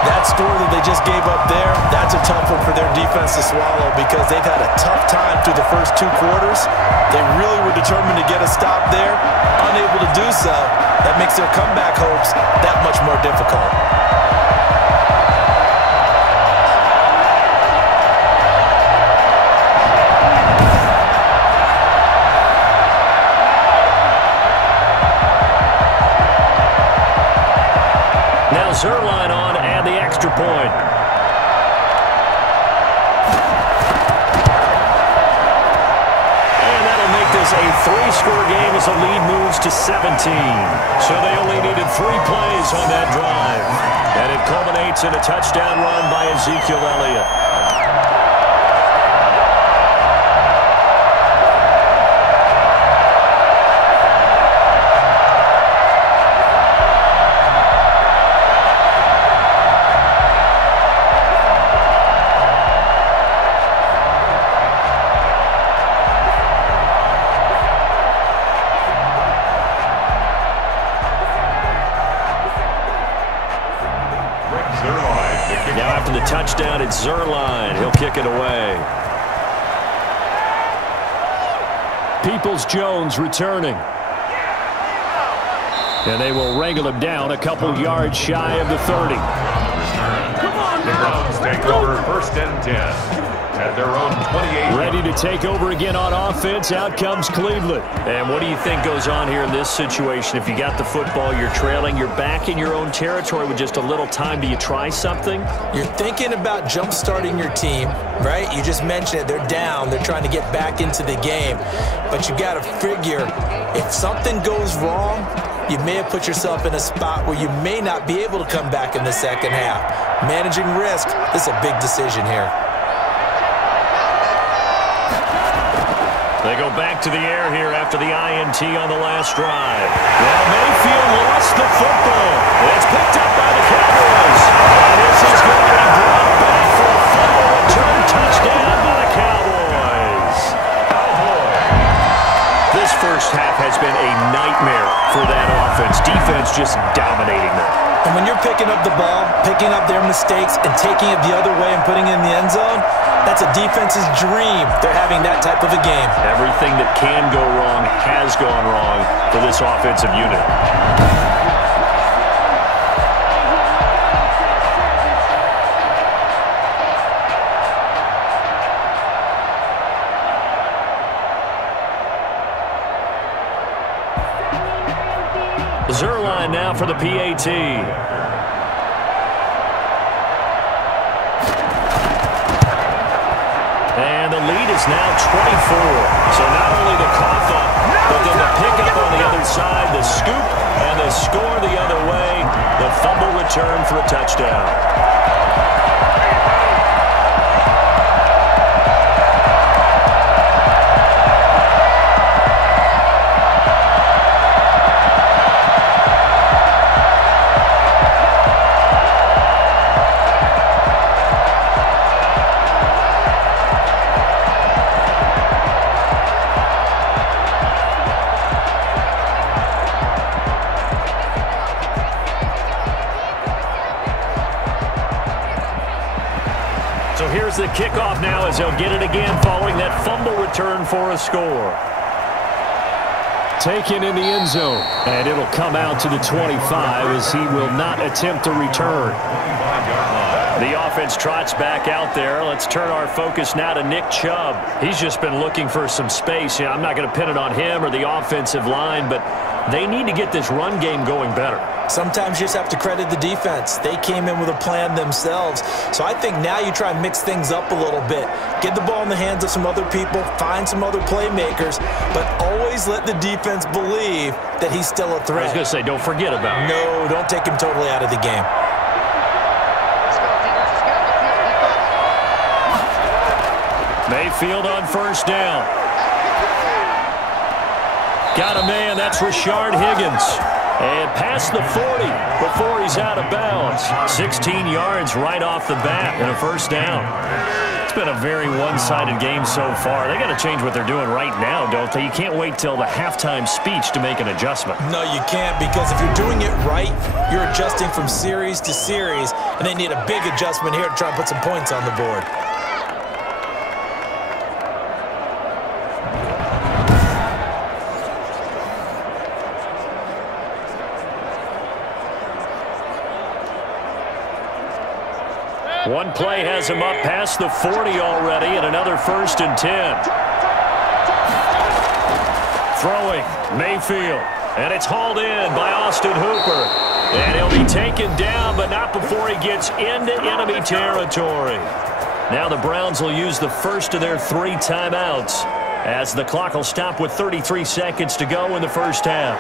That score that they just gave up there, that's a tough one for their defense to swallow because they've had a tough time through the first 2 quarters. They really were determined to get a stop there. Unable to do so, that makes their comeback hopes that much more difficult. Now Zerline on and the extra point. And that'll make this a 3-score game as the lead moves to 17. So they only needed 3 plays on that drive. And it culminates in a touchdown run by Ezekiel Elliott. Now after the touchdown, it's Zerline. He'll kick it away. Peoples-Jones returning. And they will wrangle him down a couple yards shy of the 30. The Browns take over 1st and 10. At their own 28. Ready to take over again on offense. Out comes Cleveland. And what do you think goes on here in this situation? If you got the football, you're trailing, you're back in your own territory with just a little time. Do you try something? You're thinking about jump-starting your team, right? You just mentioned it. They're down. They're trying to get back into the game. But you got to figure, if something goes wrong, you may have put yourself in a spot where you may not be able to come back in the second half. Managing risk, this is a big decision here. They go back to the air here after the INT on the last drive. Well, Mayfield lost the football. It's picked up by the Cowboys. And this is offense. Defense just dominating them. And when you're picking up the ball, picking up their mistakes, and taking it the other way and putting it in the end zone, that's a defense's dream. They're having that type of a game. Everything that can go wrong has gone wrong for this offensive unit. Zerline now for the PAT. And the lead is now 24. So not only the cough up, but then the pickup on the other side, the scoop, and the score the other way. The fumble return for a touchdown. So here's the kickoff now as they'll get it again following that fumble return for a score. Taken in the end zone, and it'll come out to the 25 as he will not attempt to return. The offense trots back out there. Let's turn our focus now to Nick Chubb. He's just been looking for some space. I'm not going to pin it on him or the offensive line, but they need to get this run game going better. Sometimes you just have to credit the defense. They came in with a plan themselves. So I think now you try and mix things up a little bit. Get the ball in the hands of some other people, find some other playmakers, but always let the defense believe that he's still a threat. I was going to say, don't forget about him. No, don't take him totally out of the game. Mayfield on first down. Got a man, that's Rashard Higgins. And past the 40 before he's out of bounds. 16 yards right off the bat and a first down. It's been a very one-sided game so far. They got to change what they're doing right now, don't they? You can't wait till the halftime speech to make an adjustment. No, you can't, because if you're doing it right, you're adjusting from series to series, and they need a big adjustment here to try and put some points on the board. One play has him up past the 40 already, and another 1st and 10. Throwing, Mayfield, and it's hauled in by Austin Hooper. And he'll be taken down, but not before he gets into enemy territory. Now the Browns will use the first of their 3 timeouts as the clock will stop with 33 seconds to go in the first half.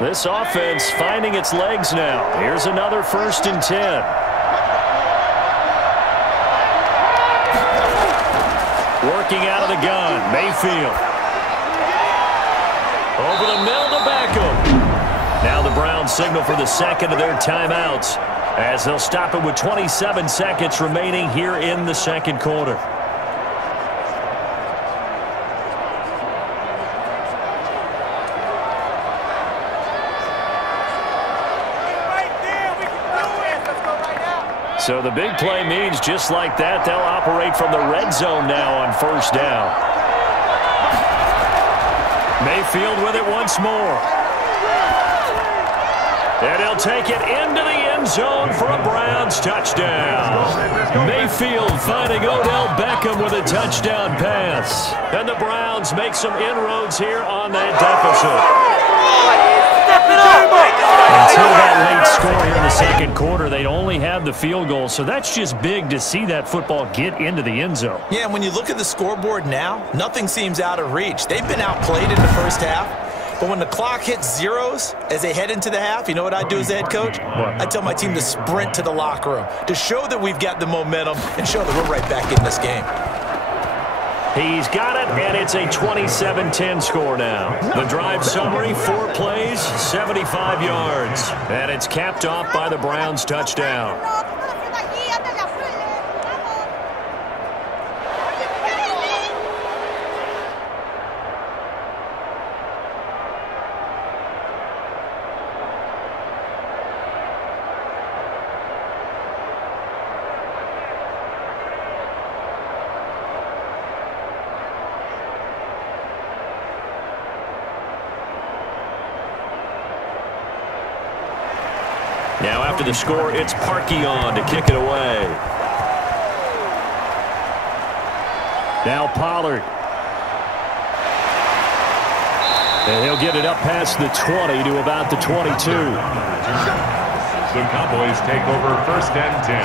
This offense finding its legs now. Here's another 1st and 10. Working out of the gun, Mayfield. Over the middle to Beckham. Now the Browns signal for the second of their timeouts as they'll stop it with 27 seconds remaining here in the second quarter. So the big play means just like that, they'll operate from the red zone now on first down. Mayfield with it once more. And he'll take it into the end zone for a Browns touchdown. Mayfield finding Odell Beckham with a touchdown pass. And the Browns make some inroads here on that deficit. Until that late score here in the second quarter, they'd only have the field goal, so that's just big to see that football get into the end zone. Yeah, and when you look at the scoreboard now, nothing seems out of reach. They've been outplayed in the first half, but when the clock hits zeros as they head into the half, you know what I do as the head coach? What? I tell my team to sprint to the locker room to show that we've got the momentum and show that we're right back in this game. He's got it, and it's a 27-10 score now. The drive summary, 4 plays, 75 yards. And it's capped off by the Browns touchdown. Now after the score, it's Parkey on to kick it away. Now Pollard. And he'll get it up past the 20 to about the 22. The Cowboys take over 1st and 10.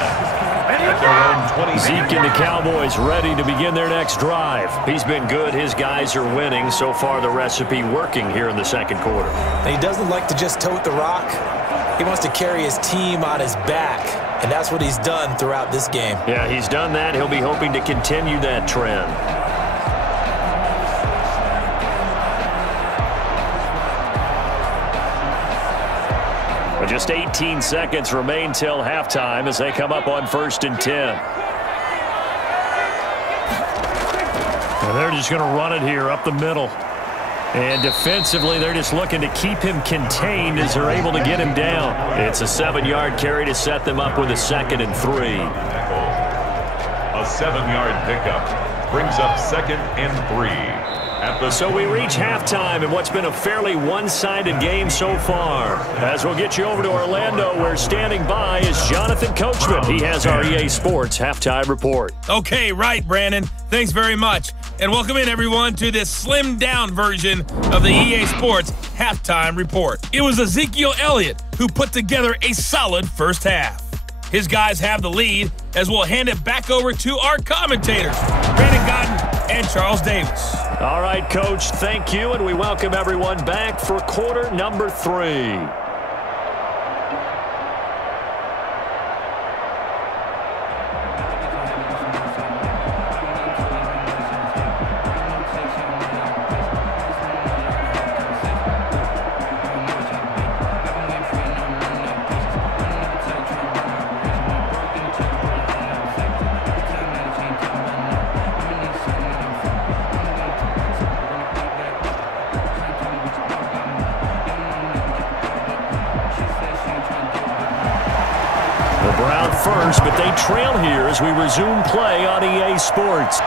At their own 20. Zeke and the Cowboys ready to begin their next drive. He's been good. His guys are winning. So far, the recipe working here in the second quarter. And he doesn't like to just tote the rock. He wants to carry his team on his back. And that's what he's done throughout this game. Yeah, he's done that. He'll be hoping to continue that trend. But just 18 seconds remain till halftime as they come up on 1st and 10. And they're just going to run it here up the middle. And defensively, they're just looking to keep him contained as they're able to get him down. It's a 7-yard carry to set them up with a 2nd and 3. A 7-yard pickup brings up 2nd and 3. So we reach halftime in what's been a fairly one-sided game so far. As we'll get you over to Orlando, where standing by is Jonathan Coachman. He has our EA Sports halftime report. Okay, right, Brandon. Thanks very much. And welcome in, everyone, to this slimmed-down version of the EA Sports halftime report. It was Ezekiel Elliott who put together a solid first half. His guys have the lead, as we'll hand it back over to our commentators, Brandon Godden and Charles Davis. All right, Coach, thank you, and we welcome everyone back for quarter number 3. First, but they trail here as we resume play on EA Sports.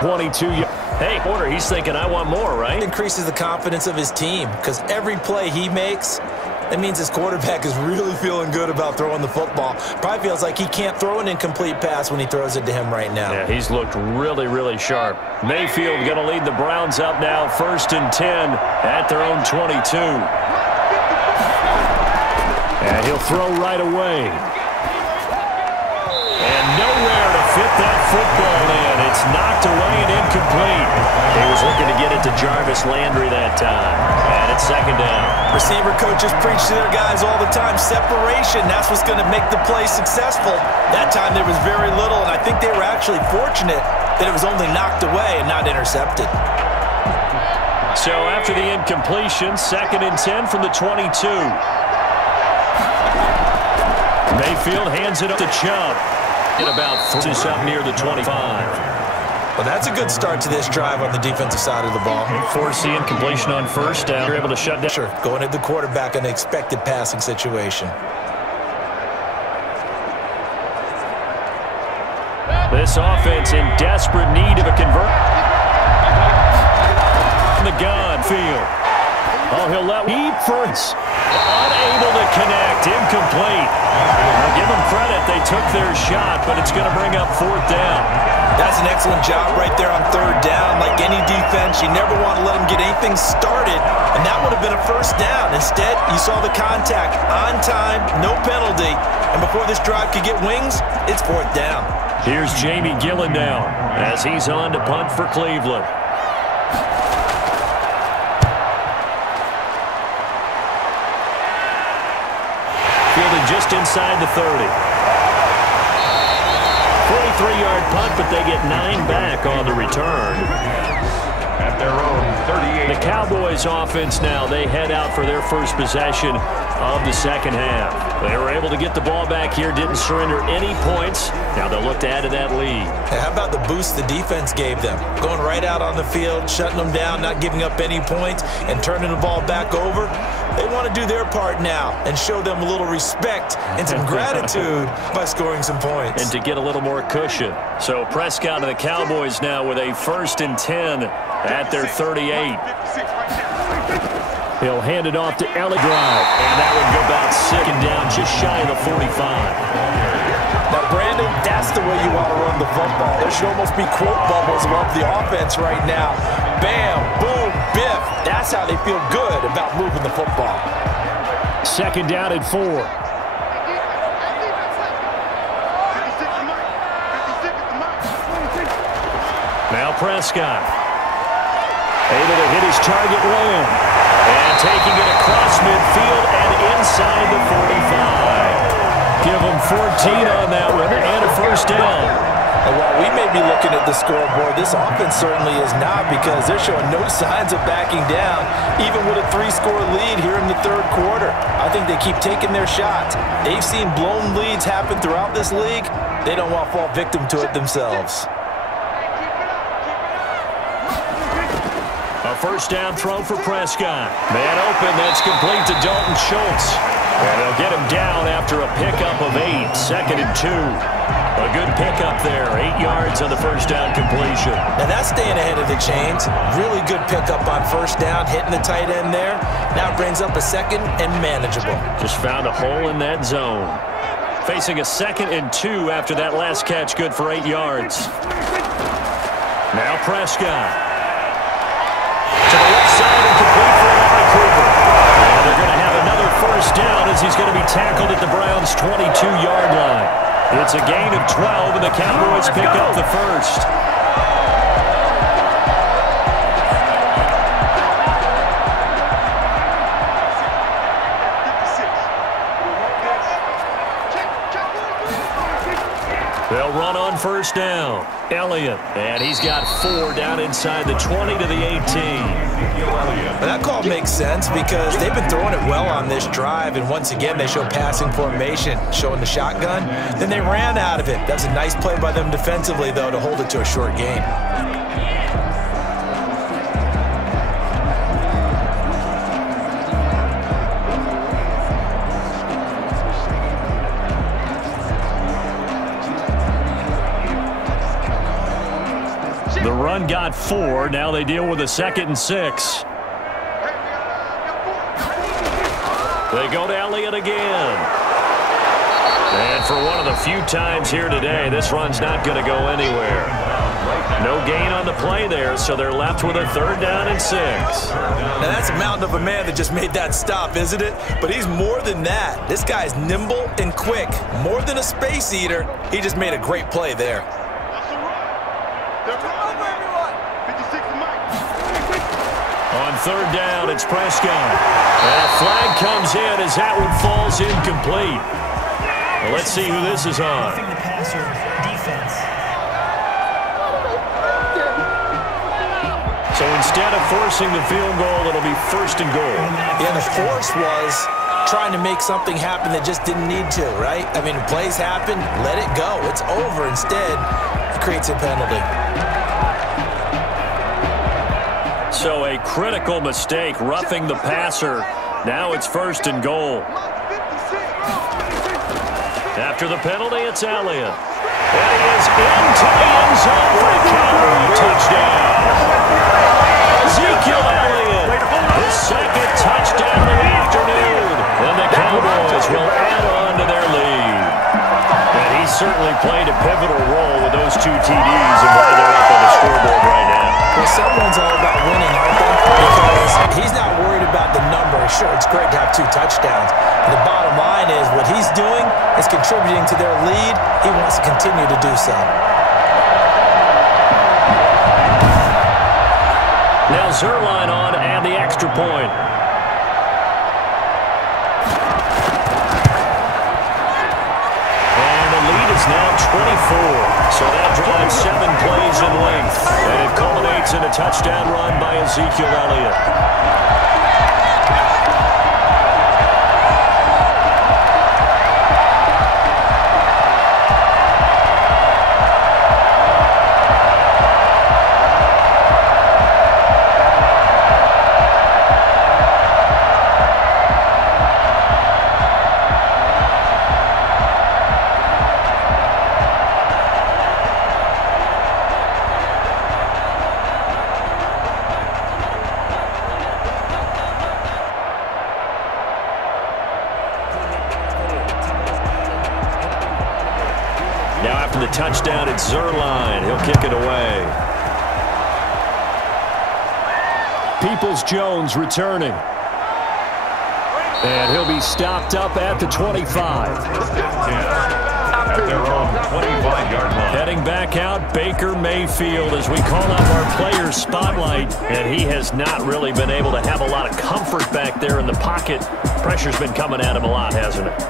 22. Hey, Porter, he's thinking, I want more, right? It increases the confidence of his team because every play he makes, that means his quarterback is really feeling good about throwing the football. Probably feels like he can't throw an incomplete pass when he throws it to him right now. Yeah, he's looked really, really sharp. Mayfield going to lead the Browns up now, 1st and 10 at their own 22. And he'll throw right away. Nowhere to fit that football in. It's knocked away and incomplete. He was looking to get it to Jarvis Landry that time. And it's 2nd down. Receiver coaches preach to their guys all the time. Separation, that's what's going to make the play successful. That time there was very little, and I think they were actually fortunate that it was only knocked away and not intercepted. So after the incompletion, 2nd and 10 from the 22. Mayfield hands it up to Chubb. At about just up near the 25. Well, that's a good start to this drive on the defensive side of the ball. Force the incompletion on 1st down. You're able to shut down. Sure, going at the quarterback in an expected passing situation. This offense in desperate need of a convert. The gun field. Oh, he'll let deep first. Unable to connect. Incomplete. I'll give them credit. They took their shot, but it's going to bring up 4th down. That's an excellent job right there on 3rd down. Like any defense, you never want to let them get anything started, and that would have been a 1st down. Instead, you saw the contact on time, no penalty, and before this drive could get wings, it's 4th down. Here's Jamie Gillen now as he's on to punt for Cleveland. Just inside the 30. 43-yard punt, but they get 9 back on the return. At their own 38. The Cowboys offense now, they head out for their first possession of the second half. They were able to get the ball back here, didn't surrender any points. Now they'll look to add to that lead. Hey, how about the boost the defense gave them? Going right out on the field, shutting them down, not giving up any points, and turning the ball back over. They want to do their part now and show them a little respect and some gratitude by scoring some points. And to get a little more cushion. So Prescott and the Cowboys now with a 1st and 10 at their 38. He'll hand it off to Elliott. And that would go about second down, just shy of the 45. Now, Brandon, that's the way you want to run the football. There should almost be quote bubbles above the offense right now. Bam, boom, biff. That's how they feel good about moving the football. Second down and 4. Now Prescott. Able to hit his target long. And taking it across midfield and inside the 45. Give them 14 on that one and a first down. And while we may be looking at the scoreboard, this offense certainly is not, because they're showing no signs of backing down, even with a 3-score lead here in the third quarter. I think they keep taking their shots. They've seen blown leads happen throughout this league. They don't want to fall victim to it themselves. A first down throw for Prescott. Man open, that's complete to Dalton Schultz. And they'll get him down after a pickup of 8. Second and 2. A good pickup there. 8 yards on the first down completion. And that's staying ahead of the chains. Really good pickup on first down, hitting the tight end there. Now it brings up a second and manageable. Just found a hole in that zone. Facing a second and 2 after that last catch, good for 8 yards. Now Prescott. To the left side and complete for Amari Cooper. And they're going to have another first down as he's going to be tackled at the Browns' 22-yard line. It's a gain of 12, and the Cowboys pick up the first. They'll run on first down. Elliott, and he's got 4 down inside the 20 to the 18. That call makes sense because they've been throwing it well on this drive, and once again they show passing formation, showing the shotgun. Then they ran out of it. That's a nice play by them defensively, though, to hold it to a short gain. The run got 4. Now they deal with a 2nd and 6. They go to Elliott again. And for one of the few times here today, this run's not going to go anywhere. No gain on the play there, so they're left with a 3rd down and 6. Now that's a mountain of a man that just made that stop, isn't it? But he's more than that. This guy's nimble and quick. More than a space eater, he just made a great play there. On 3rd down, it's Prescott. And a flag comes in as that one falls incomplete. Well, let's see who this is on. So instead of forcing the field goal, it'll be 1st and goal. Yeah, the force was trying to make something happen that just didn't need to, right? I mean, plays happen, let it go. It's over. Instead, it creates a penalty. So a critical mistake, roughing the passer. Now it's 1st and goal. After the penalty, it's Elliott. And he is into the end zone for a Cowboy touchdown. Ezekiel Elliott, his 2nd touchdown of the afternoon. And the Cowboys will add on to their lead. And he certainly played a pivotal role with those 2 TDs and why they're up on the scoreboard right now. Well, someone's all about winning, aren't they? Because he's not worried about the number. Sure, it's great to have 2 touchdowns. The bottom line is what he's doing is contributing to their lead. He wants to continue to do so. Now Zerline on and the extra point. And the lead is now 24. So that drives 7 plays in length. And it culminates in a touchdown run by Ezekiel Elliott. touchdown at Zerline. He'll kick it away. Peoples-Jones returning. And he'll be stopped up at the 25. At their own 25-yard line. Heading back out, Baker Mayfield, as we call up our player spotlight. And he has not really been able to have a lot of comfort back there in the pocket. Pressure's been coming at him a lot, hasn't it?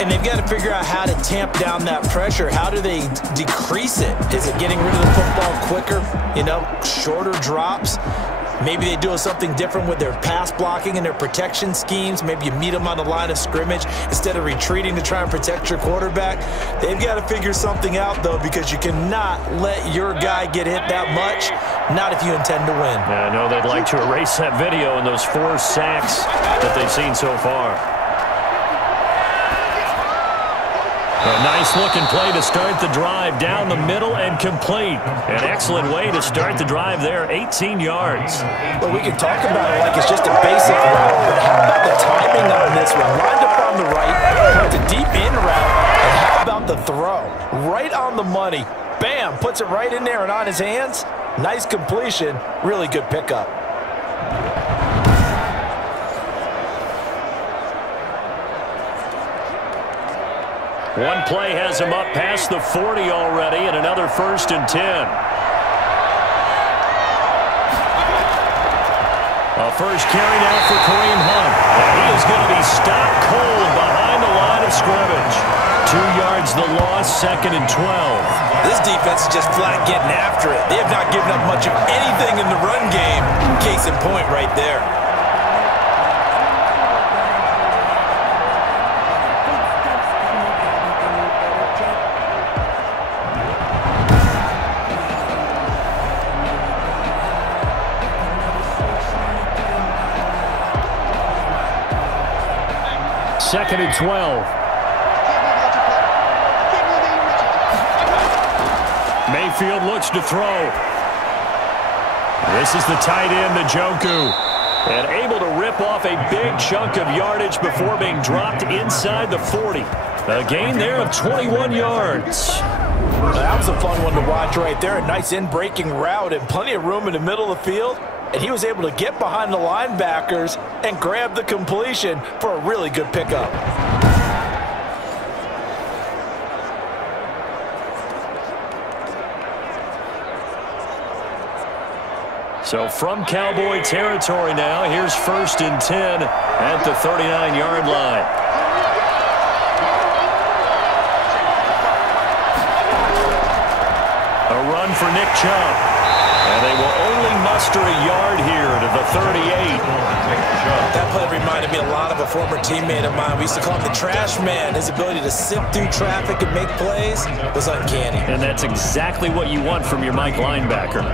And they've got to figure out how to tamp down that pressure. How do they decrease it? Is it getting rid of the football quicker? You know, shorter drops? Maybe they do something different with their pass blocking and their protection schemes. Maybe you meet them on the line of scrimmage instead of retreating to try and protect your quarterback. They've got to figure something out, though, because you cannot let your guy get hit that much, not if you intend to win. Yeah, I know they'd like to erase that video and those 4 sacks that they've seen so far. A nice-looking play to start the drive down the middle and complete. An excellent way to start the drive there, 18 yards. Well, we can talk about it like it's just a basic route, but how about the timing on this one? Lined up on the right, went the deep in route, and how about the throw? Right on the money. Bam, puts it right in there and on his hands. Nice completion, really good pickup. One play has him up past the 40 already, and another 1st and 10. A first carry now for Kareem Hunt. And he is going to be stopped cold behind the line of scrimmage. 2 yards the loss, 2nd and 12. This defense is just flat getting after it. They have not given up much of anything in the run game. Case in point right there. Second and 12. Mayfield looks to throw. This is the tight end, Njoku. And able to rip off a big chunk of yardage before being dropped inside the 40. A gain there of 21 yards. That was a fun one to watch right there. A nice in-breaking route and plenty of room in the middle of the field. And he was able to get behind the linebackers and grab the completion for a really good pickup. So from Cowboy territory now, here's 1st and 10 at the 39-yard line. A run for Nick Chubb. And they will only muster a yard here to the 38. That play reminded me a lot of a former teammate of mine. We used to call him the trash man. His ability to sift through traffic and make plays was uncanny. And that's exactly what you want from your Mike linebacker.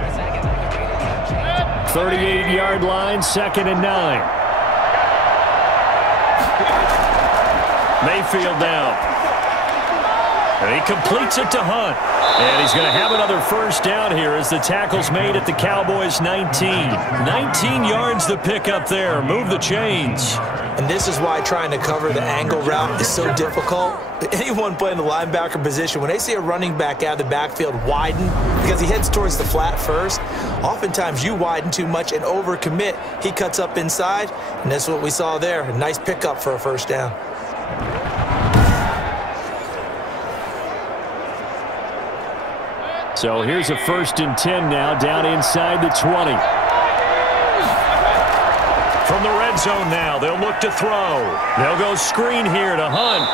38-yard line, 2nd and 9. Mayfield down. And he completes it to Hunt. And he's going to have another first down here as the tackle's made at the Cowboys' 19. 19 yards to pick up there. Move the chains. And this is why trying to cover the angle route is so difficult. Anyone playing the linebacker position, when they see a running back out of the backfield widen because he heads towards the flat first, oftentimes you widen too much and overcommit. He cuts up inside, and that's what we saw there. A nice pickup for a first down. So here's a 1st and 10 now, down inside the 20. From the red zone now, they'll look to throw. They'll go screen here to Hunt.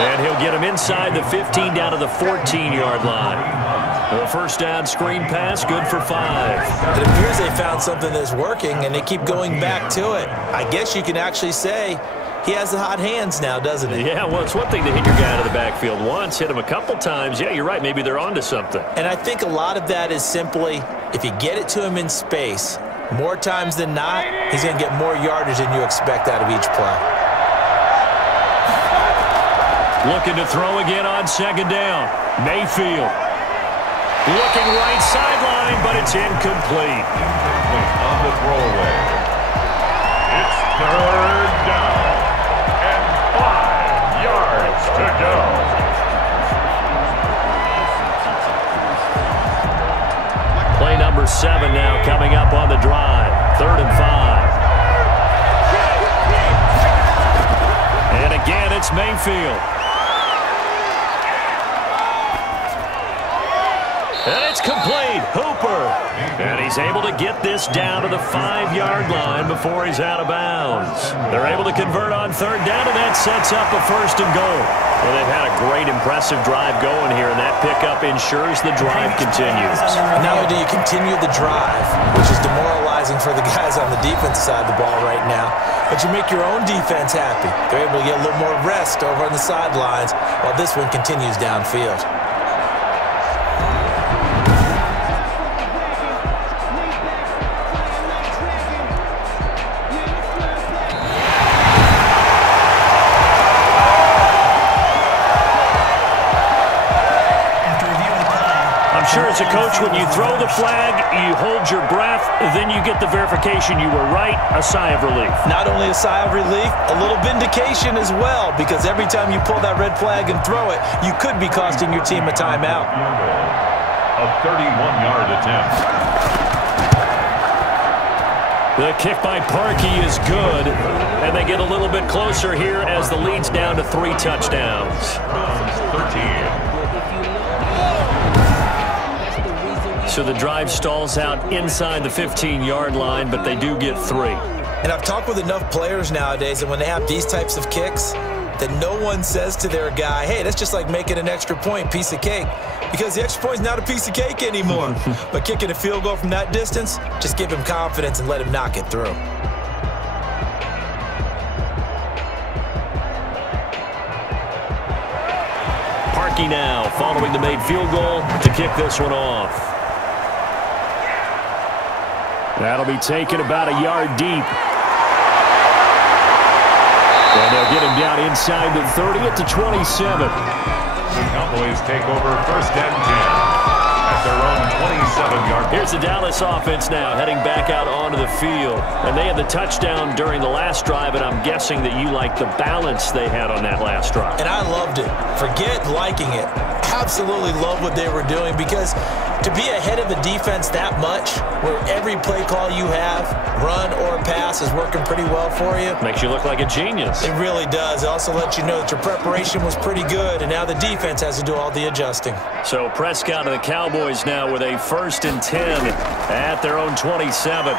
And he'll get him inside the 15 down to the 14-yard line. The first down screen pass, good for 5. It appears they found something that's working, and they keep going back to it. I guess you can actually say he has the hot hands now, doesn't he? Yeah, well, it's one thing to hit your guy out of the backfield once, hit him a couple times. Yeah, you're right. Maybe they're onto something. And I think a lot of that is simply if you get it to him in space, more times than not, he's going to get more yardage than you expect out of each play. Looking to throw again on 2nd down. Mayfield. Looking right sideline, but it's incomplete. On the throwaway. It's 3rd down. 5 yards to go. Play number 7 now coming up on the drive. 3rd and 5. And again, it's Mayfield. And it's complete. Hooper. And he's able to get this down to the 5-yard line before he's out of bounds. They're able to convert on 3rd down, and that sets up a 1st and goal. Well, they've had a great, impressive drive going here, and that pickup ensures the drive continues. Not only do you continue the drive, which is demoralizing for the guys on the defensive side of the ball right now, but you make your own defense happy. They're able to get a little more rest over on the sidelines while this one continues downfield. Sure, as a coach, when you throw the flag, you hold your breath, then you get the verification you were right, a sigh of relief. Not only a sigh of relief, a little vindication as well, because every time you pull that red flag and throw it, you could be costing your team a timeout. A 31-yard attempt. The kick by Parkey is good, and they get a little bit closer here as the lead's down to 3 touchdowns. 13. So the drive stalls out inside the 15-yard line, but they do get 3. And I've talked with enough players nowadays, and when they have these types of kicks, that no one says to their guy, hey, that's just like making an extra point, piece of cake. Because the extra point's not a piece of cake anymore. But kicking a field goal from that distance, just give him confidence and let him knock it through. Parkey now following the made field goal to kick this one off. That'll be taken about a yard deep. And they'll get him down inside the 30 at the 27. The Cowboys take over 1st and 10 at their own 27-yard line. Here's the Dallas offense now heading back out onto the field. And they had the touchdown during the last drive, and I'm guessing that you like the balance they had on that last drive. And I loved it. Forget liking it. Absolutely love what they were doing, because to be ahead of a defense that much, where every play call you have, run or pass, is working pretty well for you. Makes you look like a genius. It really does. It also lets you know that your preparation was pretty good, and now the defense has to do all the adjusting. So Prescott and the Cowboys now with a 1st and 10 at their own 27.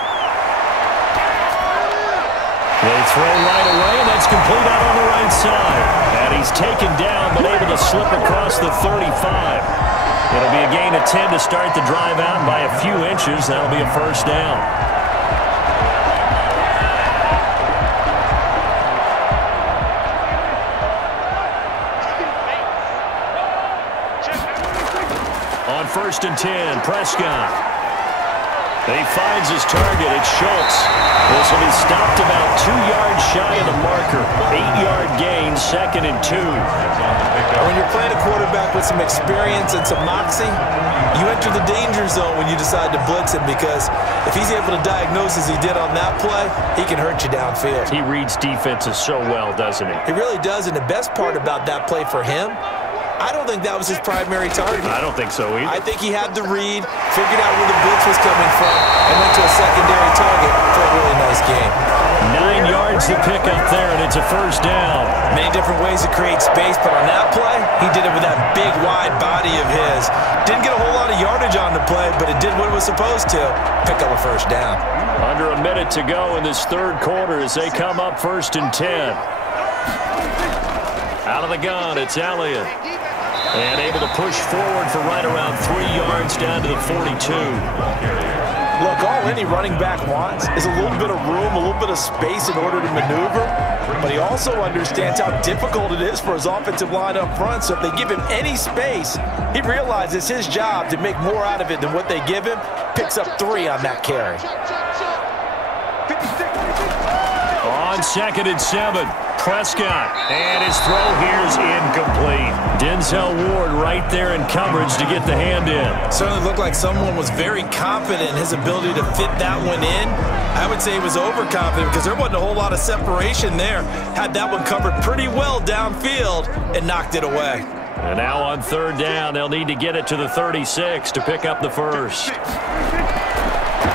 They throw right away, and that's complete out on the right side. And he's taken down, but able to slip across the 35. It'll be a gain of 10 to start the drive out by a few inches. That'll be a 1st down. On 1st and 10, Prescott. He finds his target. It's Schultz. This will be stopped about 2 yards shy of the marker. 8-yard gain, 2nd and 2. When you're playing a quarterback with some experience and some moxie, you enter the danger zone when you decide to blitz him, because if he's able to diagnose as he did on that play, he can hurt you downfield. He reads defenses so well, doesn't he? He really does, and the best part about that play for him, I don't think that was his primary target. I don't think so either. I think he had the read, figured out where the blitz was coming from, and went to a secondary target for a really nice game. 9 yards to pick up there, and it's a 1st down. Many different ways to create space, but on that play, he did it with that big, wide body of his. Didn't get a whole lot of yardage on the play, but it did what it was supposed to, pick up a 1st down. Under a minute to go in this 3rd quarter as they come up 1st and 10. Out of the gun, it's Elliott. And able to push forward for right around 3 yards down to the 42. Look, all any running back wants is a little bit of room, a little bit of space in order to maneuver. But he also understands how difficult it is for his offensive line up front. So if they give him any space, he realizes his job to make more out of it than what they give him. Picks up 3 on that carry. On 2nd and 7, Prescott, and his throw here is incomplete. Denzel Ward right there in coverage to get the hand in. Certainly looked like someone was very confident in his ability to fit that one in. I would say he was overconfident because there wasn't a whole lot of separation there. Had that one covered pretty well downfield and knocked it away. And now on third down, they'll need to get it to the 36 to pick up the first.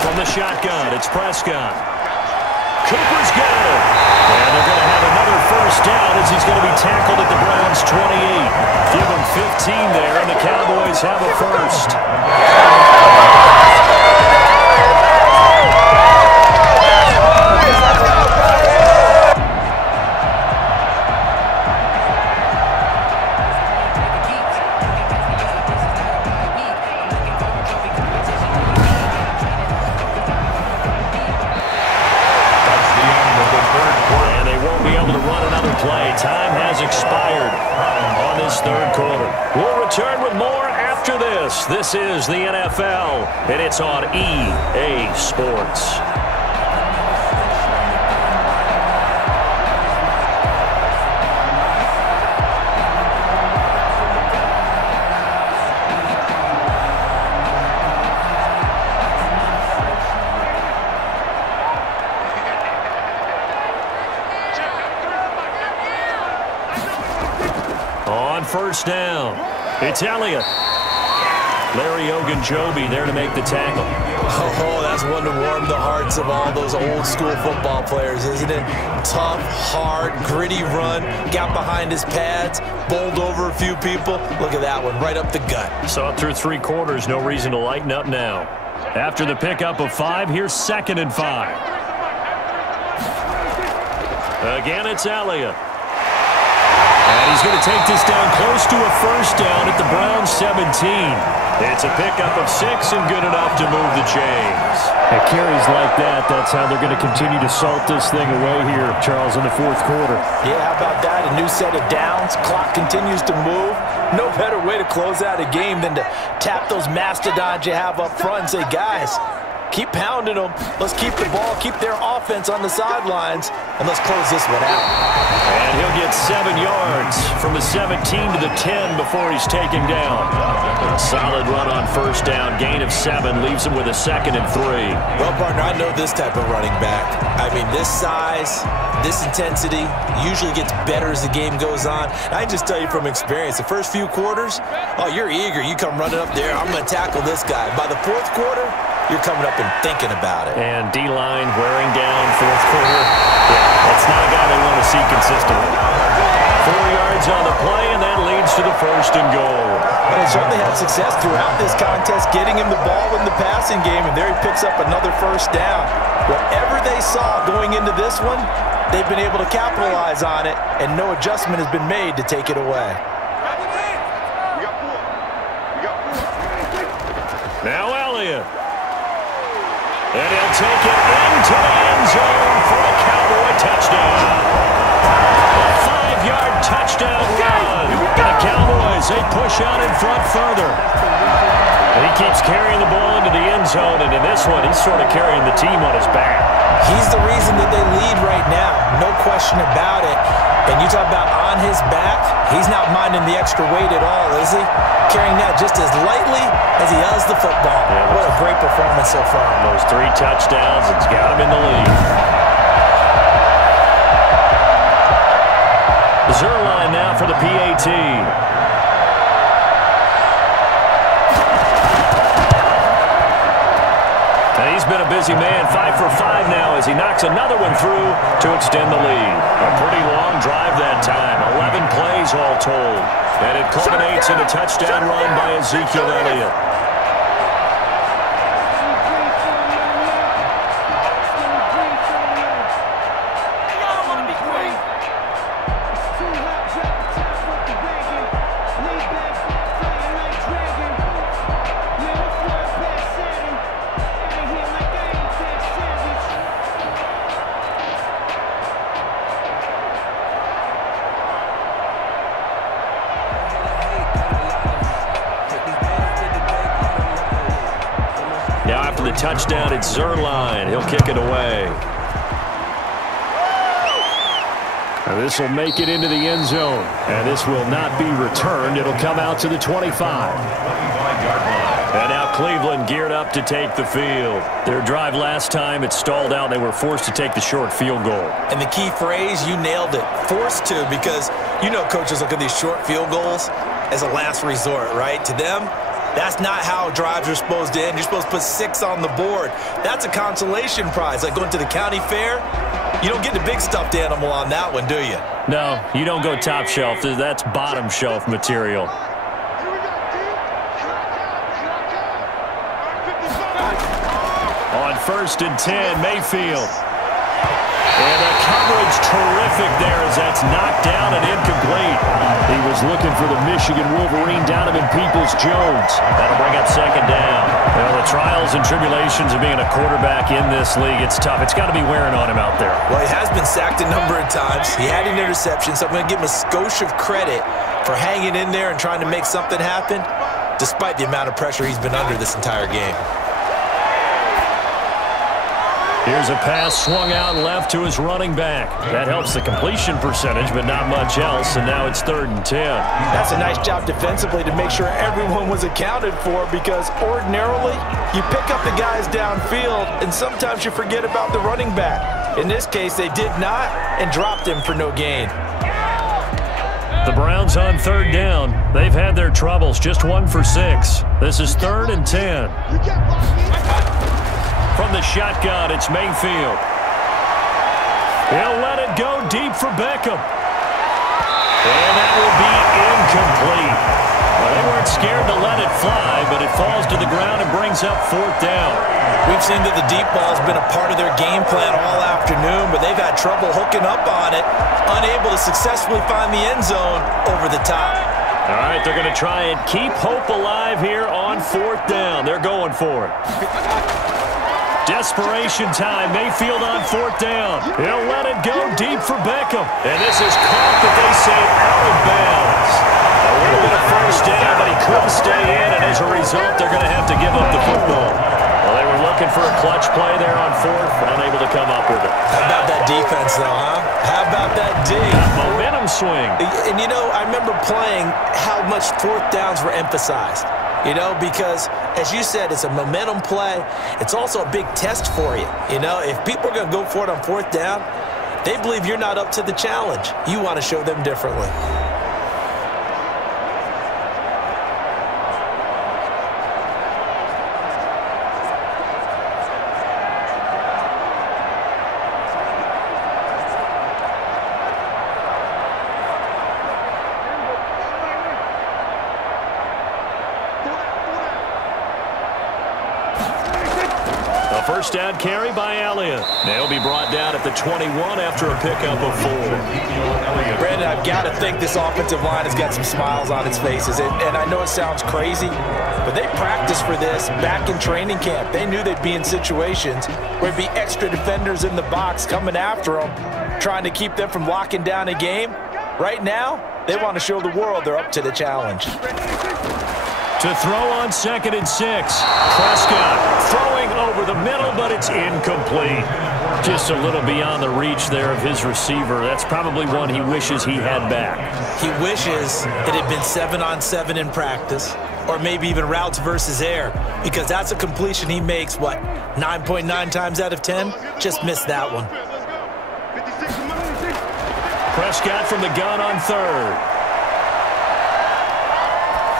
From the shotgun, it's Prescott. Cooper's got it. And they're going to have another first down as he's going to be tackled at the Browns' 28. Give him 15 there, and the Cowboys have a first. Time has expired on this third quarter. We'll return with more after this. This is the NFL, and it's on EA Sports. First down. It's Elliott. Larry Ogunjobi there to make the tackle. Oh, that's one to warm the hearts of all those old school football players, isn't it? Tough, hard, gritty run. Got behind his pads, bowled over a few people. Look at that one, right up the gut. Saw it through 3 quarters. No reason to lighten up now. After the pickup of 5, here's 2nd and 5. Again, it's Elliott. And he's going to take this down close to a first down at the Browns' 17. It's a pickup of 6 and good enough to move the chains. At carries like that, that's how they're going to continue to salt this thing away here, Charles, in the fourth quarter. Yeah, how about that? A new set of downs. Clock continues to move. No better way to close out a game than to tap those mastodons you have up front and say, guys, keep pounding them. Let's keep the ball, keep their offense on the sidelines, and let's close this one out. And he'll get 7 yards from the 17 to the 10 before he's taken down. A solid run on first down. Gain of 7 leaves him with a 2nd and 3. Well, partner, I know this type of running back. I mean, this size, this intensity usually gets better as the game goes on. I can just tell you from experience, the first few quarters, oh, you're eager. You come running up there, I'm going to tackle this guy. By the fourth quarter, you're coming up and thinking about it. And D-line wearing down fourth quarter. Yeah, that's not a guy they want to see consistently. 4 yards on the play, and that leads to the 1st and goal. But he certainly had success throughout this contest, getting him the ball in the passing game, and there he picks up another first down. Whatever they saw going into this one, they've been able to capitalize on it, and no adjustment has been made to take it away. Now Elliott. And he'll take it into the end zone for a Cowboy touchdown. A 5-yard touchdown run. The Cowboys, they push out in front further. And he keeps carrying the ball into the end zone, and in this one, he's sort of carrying the team on his back. He's the reason that they lead right now, no question about it. And you talk about on his back, he's not minding the extra weight at all, is he? Carrying that just as lightly as he does the football. Yeah, what a great performance so far. Those 3 touchdowns, it's got him in the lead. Zerline now for the PAT. And he's been a busy man, 5 for 5 now as he knocks another one through to extend the lead. A pretty long drive that time, 11 plays all told. And it culminates in a touchdown run by Ezekiel Elliott. Touchdown, it's Zerline. He'll kick it away. And this will make it into the end zone. And this will not be returned. It'll come out to the 25. And now Cleveland geared up to take the field. Their drive last time, it stalled out. They were forced to take the short field goal. And the key phrase, you nailed it, forced to, because you know coaches look at these short field goals as a last resort, right? To them, that's not how drives are supposed to end. You're supposed to put 6 on the board. That's a consolation prize. Like going to the county fair, you don't get the big stuffed animal on that one, do you? No, you don't go top shelf. That's bottom shelf material. On 1st and 10, Mayfield. And the coverage terrific there as that's knocked down and incomplete. He was looking for the Michigan Wolverine Donovan Peoples-Jones. That'll bring up 2nd down. Well, the trials and tribulations of being a quarterback in this league, it's tough. It's got to be wearing on him out there. Well, he has been sacked a number of times. He had an interception, so I'm going to give him a skosh of credit for hanging in there and trying to make something happen, despite the amount of pressure he's been under this entire game. Here's a pass swung out left to his running back. That helps the completion percentage, but not much else, and now it's 3rd and 10. That's a nice job defensively to make sure everyone was accounted for, because ordinarily you pick up the guys downfield, and sometimes you forget about the running back. In this case, they did not and dropped him for no gain. The Browns on 3rd down. They've had their troubles, just 1 for 6. This is 3rd and 10. From the shotgun, it's Mayfield. He'll let it go deep for Beckham. And that will be incomplete. Well, they weren't scared to let it fly, but it falls to the ground and brings up 4th down. We've seen that the deep ball has been a part of their game plan all afternoon, but they've had trouble hooking up on it, unable to successfully find the end zone over the top. All right, they're going to try and keep hope alive here on 4th down. They're going for it. Desperation time. Mayfield on 4th down. He'll let it go deep for Beckham. And this is caught, but they say out of bounds. A little bit of 1st down, but he couldn't stay in, and as a result, they're going to have to give up the football. Well, they were looking for a clutch play there on 4th, unable to come up with it. How about that defense, though, huh? How about that D? Momentum swing. And, you know, I remember playing how much 4th downs were emphasized. You know, because, as you said, it's a momentum play. It's also a big test for you. You know, if people are going to go for it on 4th down, they believe you're not up to the challenge. You want to show them differently. First down carry by Elliott. They'll be brought down at the 21 after a pickup of 4. Brandon, I've got to think this offensive line has got some smiles on its faces. And I know it sounds crazy, but they practiced for this back in training camp. They knew they'd be in situations where there'd be extra defenders in the box coming after them, trying to keep them from locking down a game. Right now, they want to show the world they're up to the challenge. To throw on 2nd and 6. Prescott throwing over the middle, but it's incomplete. Just a little beyond the reach there of his receiver. That's probably one he wishes he had back. He wishes it had been 7-on-7 in practice, or maybe even routes versus air, because that's a completion he makes, what, 9.9 times out of 10? Just missed that one. Prescott from the gun on 3rd.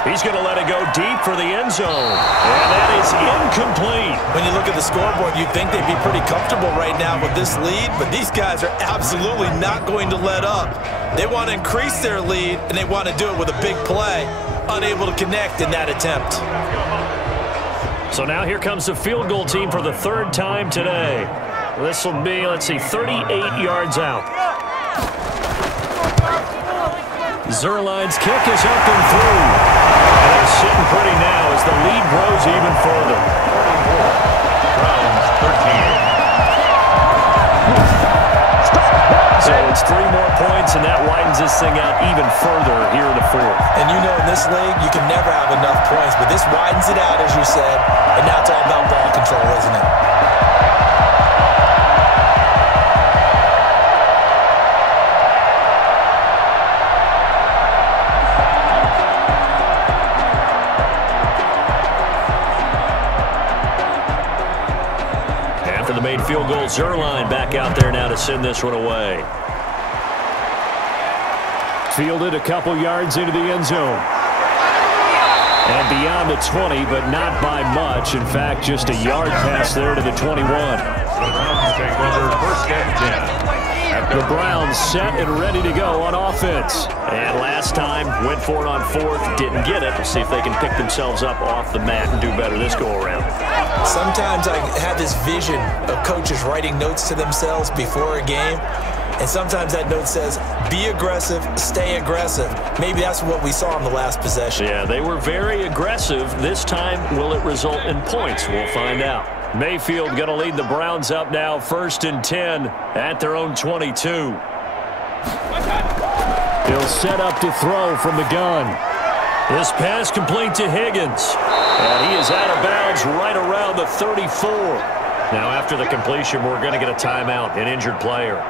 He's going to let it go deep for the end zone. And that is incomplete. When you look at the scoreboard, you'd think they'd be pretty comfortable right now with this lead, but these guys are absolutely not going to let up. They want to increase their lead, and they want to do it with a big play. Unable to connect in that attempt. So now here comes the field goal team for the 3rd time today. This will be, let's see, 38 yards out. Zerline's kick is up and through. And they're sitting pretty now as the lead grows even further. Browns 13. So it's 3 more points, and that widens this thing out even further here in the 4th. And you know in this league, you can never have enough points, but this widens it out, as you said, and now it's all about ball control, isn't it? After the made field goal, Zerline back out there now to send this one away. Fielded a couple yards into the end zone. And beyond the 20, but not by much. In fact, just a yard pass there to the 21. The Browns take over first and 10. The Browns set and ready to go on offense. And last time, went for it on fourth, didn't get it. We'll see if they can pick themselves up off the mat and do better this go-around. Sometimes I have this vision of coaches writing notes to themselves before a game. And sometimes that note says, be aggressive, stay aggressive. Maybe that's what we saw in the last possession. Yeah, they were very aggressive. This time, will it result in points? We'll find out. Mayfield going to lead the Browns up now, 1st and 10 at their own 22. He'll set up to throw from the gun. This pass complete to Higgins. And he is out of bounds right around the 34. Now, after the completion, we're going to get a timeout, an injured player.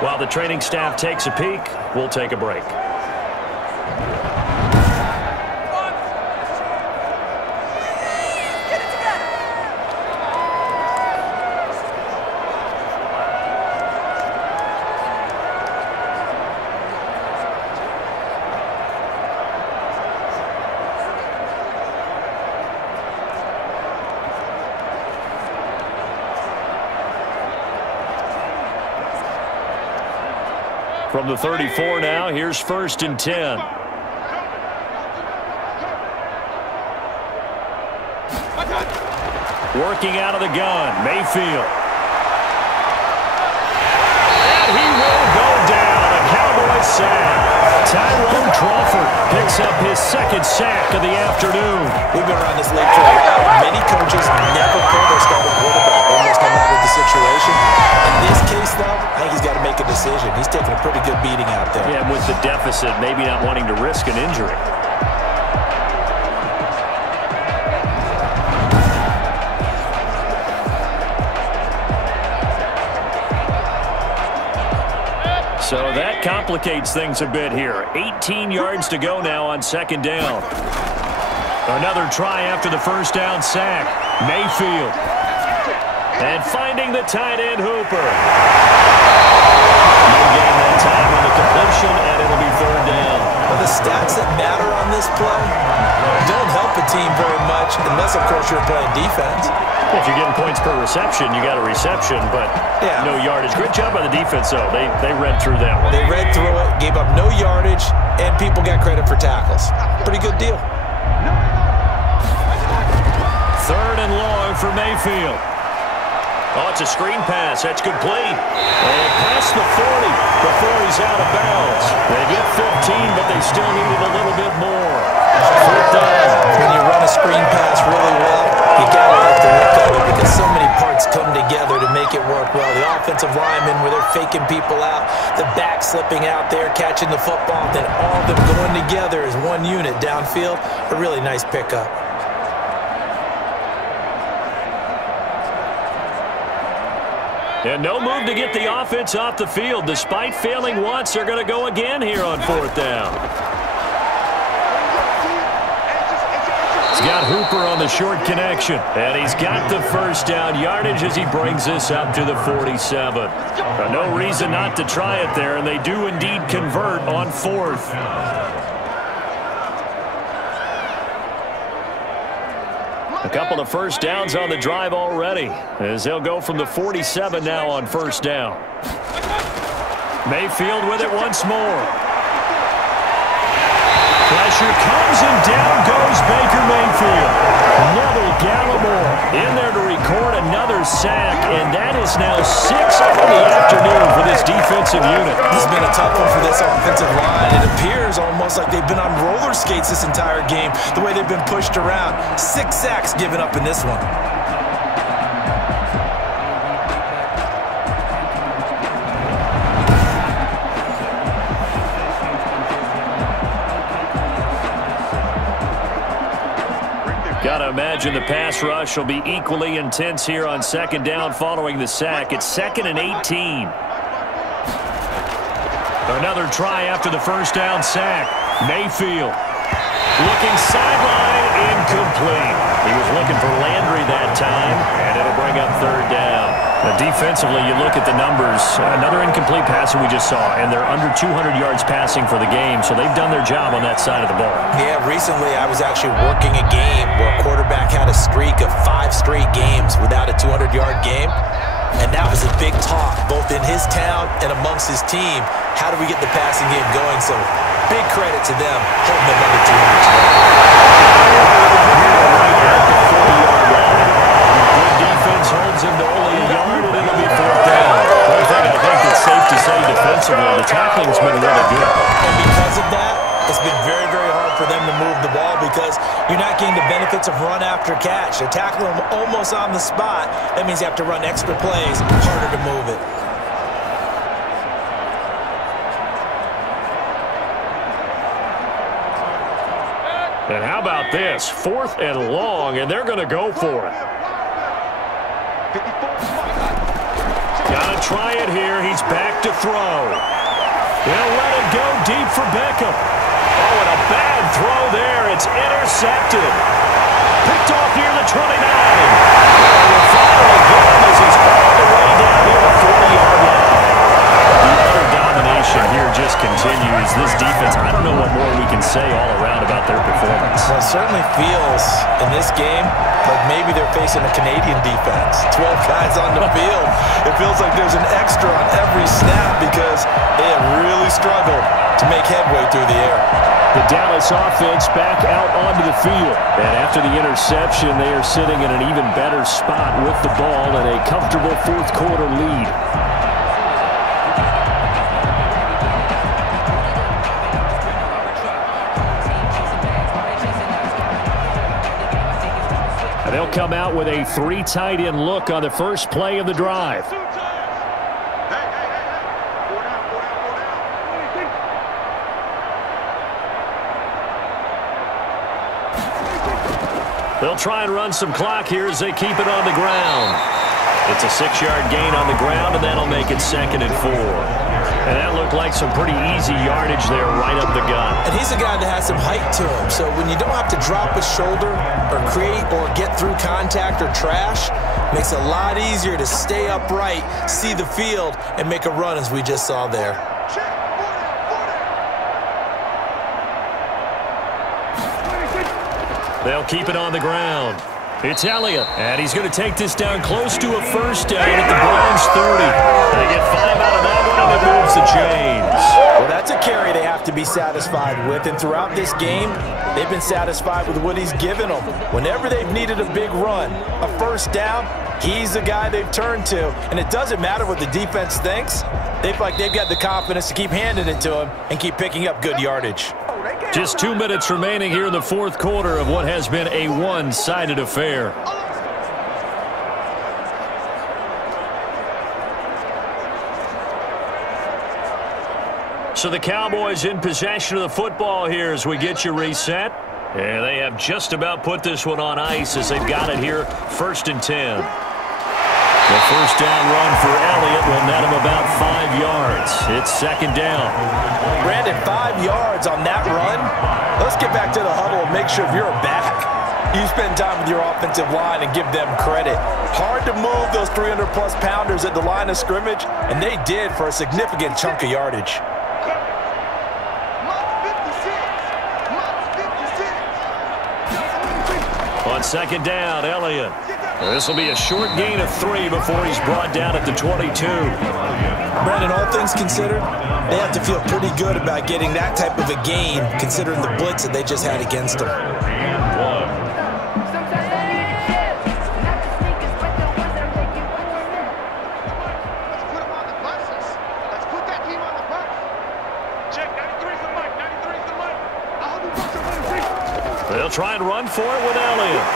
While the training staff takes a peek, we'll take a break. From the 34 now, here's 1st and 10. Working out of the gun, Mayfield. And he will go down, a Cowboys sack. Tyrone Crawford picks up his 2nd sack of the afternoon. We've been around this league for a while. Many coaches never pull their starting quarterback, almost no matter the situation. In this case, though, I think he's got to make a decision. He's taking a pretty good beating out there. Yeah, with the deficit, maybe not wanting to risk an injury. So that complicates things a bit here. 18 yards to go now on 2nd down. Another try after the 1st down sack. Mayfield. And finding the tight end, Hooper. No gain that time on the completion, and it'll be 3rd down. Well, the stats that matter on this play don't help a team very much unless, of course, you're playing defense. If you're getting points per reception, you got a reception, but no yardage. Great job by the defense, though. They read through that one. They read through it, gave up no yardage, and people got credit for tackles. Pretty good deal. 3rd and long for Mayfield. Oh, it's a screen pass. That's complete. And past the 40 before he's out of bounds. They get 15, but they still needed a little bit more. 4th down. When you run a screen pass really well, you got to like the look of it because so many parts come together to make it work well. The offensive linemen, where they're faking people out, the back slipping out there, catching the football, then all of them going together as one unit downfield. A really nice pickup. And no move to get the offense off the field. Despite failing once, they're going to go again here on 4th down. He's got Hooper on the short connection. And he's got the 1st down yardage as he brings this up to the 47. No reason not to try it there, and they do indeed convert on 4th. A couple of 1st downs on the drive already, as they'll go from the 47 now on 1st down. Mayfield with it once more. Pressure comes, and down goes Baker Mayfield. Neville Gallimore in there to record another sack, and that is now 6 on the afternoon for this defensive unit. This has been a tough one for this offensive line. It appears almost like they've been on roller skates this entire game, the way they've been pushed around. 6 sacks given up in this one. Got to imagine the pass rush will be equally intense here on 2nd down following the sack. It's 2nd and 18. Another try after the 1st down sack. Mayfield looking sideline, incomplete. He was looking for Landry that time, and it'll bring up 3rd down. Defensively, you look at the numbers. Another incomplete pass that we just saw, and they're under 200 yards passing for the game, so they've done their job on that side of the ball. Yeah, recently I was actually working a game where a quarterback had a streak of 5 straight games without a 200-yard game, and that was a big talk, both in his town and amongst his team. How do we get the passing game going? So big credit to them holding them under 200 today. Good defense holds him to only a yard, and it'll be 4th down. One thing I think it's safe to say defensively, the tackling's been really good. And because of that, it's been very, very hard for them to move the ball because you're not getting the benefits of run after catch. They're tackling them almost on the spot. That means you have to run extra plays, harder to move it. And how about this? 4th and long, and they're going to go for it. Got to try it here. He's back to throw. They'll let it go deep for Beckham. Oh, and a bad throw there. It's intercepted. Picked off near the 29. And the final again as he's all the way down near the 40-yard line. The utter domination here just continues. This defense, I don't know what more we can say all around about their performance. Well, it certainly feels in this game like maybe they're facing a Canadian defense. 12 guys on the field. It feels like there's an extra on every snap because they have really struggled to make headway through the air. The Dallas offense back out onto the field. And after the interception, they are sitting in an even better spot with the ball and a comfortable 4th quarter lead. They'll come out with a 3 tight end look on the first play of the drive. They'll try and run some clock here as they keep it on the ground. It's a 6-yard gain on the ground, and that'll make it 2nd and 4. And that looked like some pretty easy yardage there right up the gut. And he's a guy that has some height to him, so when you don't have to drop his shoulder or create or get through contact or trash, makes it a lot easier to stay upright, see the field, and make a run as we just saw there. They'll keep it on the ground. It's Elliott, and he's going to take this down close to a 1st down at the Browns 30. They get 5 out of that one, and it moves the chains. Well, that's a carry they have to be satisfied with, and throughout this game, they've been satisfied with what he's given them. Whenever they've needed a big run, a 1st down, he's the guy they've turned to, and it doesn't matter what the defense thinks. They feel like they've got the confidence to keep handing it to him and keep picking up good yardage. Just 2 minutes remaining here in the 4th quarter of what has been a one-sided affair. So the Cowboys in possession of the football here as we get you reset. And they have just about put this one on ice as they've got it here, 1st and 10. The 1st down run for Elliott will net him about 5 yards. It's 2nd down. Brandon, 5 yards on that run. Let's get back to the huddle and make sure if you're a back, you spend time with your offensive line and give them credit. Hard to move those 300-plus pounders at the line of scrimmage, and they did for a significant chunk of yardage. On 2nd down, Elliott. This will be a short gain of 3 before he's brought down at the 22. Brandon, all things considered, they have to feel pretty good about getting that type of a gain considering the blitz that they just had against them. They'll try and run for it with Elliott.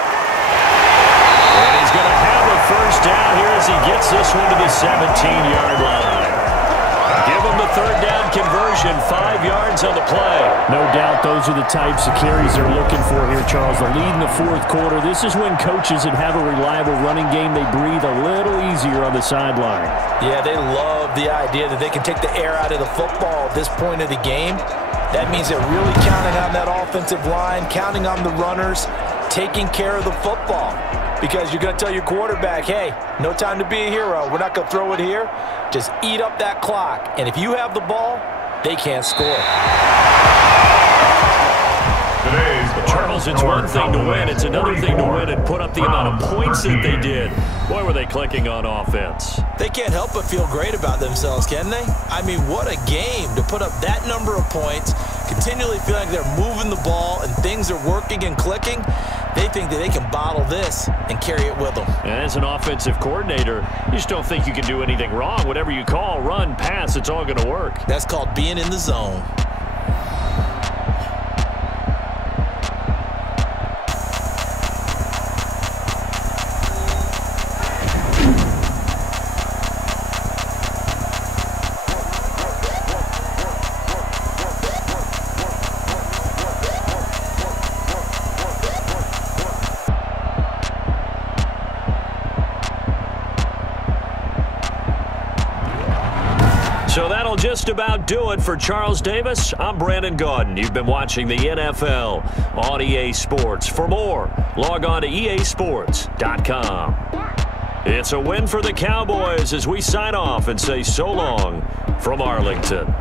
And he's going to have a 1st down here as he gets this one to the 17-yard line. Give him the 3rd down conversion, 5 yards on the play. No doubt those are the types of carries they're looking for here, Charles. The lead in the 4th quarter. This is when coaches that have a reliable running game, they breathe a little easier on the sideline. Yeah, they love the idea that they can take the air out of the football at this point of the game. That means they're really counting on that offensive line, counting on the runners, taking care of the football. because you're going to tell your quarterback, hey, no time to be a hero. We're not going to throw it here. Just eat up that clock. And if you have the ball, they can't score. Charles, it's one thing to win. It's another thing to win and put up the amount of points that they did. Boy, were they clicking on offense. They can't help but feel great about themselves, can they? I mean, what a game to put up that number of points, continually feeling like they're moving the ball and things are working and clicking. They think that they can bottle this and carry it with them. And as an offensive coordinator, you just don't think you can do anything wrong. Whatever you call, run, pass, it's all going to work. That's called being in the zone. So that'll just about do it for Charles Davis. I'm Brandon Gaudin. You've been watching the NFL on EA Sports. For more, log on to easports.com. It's a win for the Cowboys as we sign off and say so long from Arlington.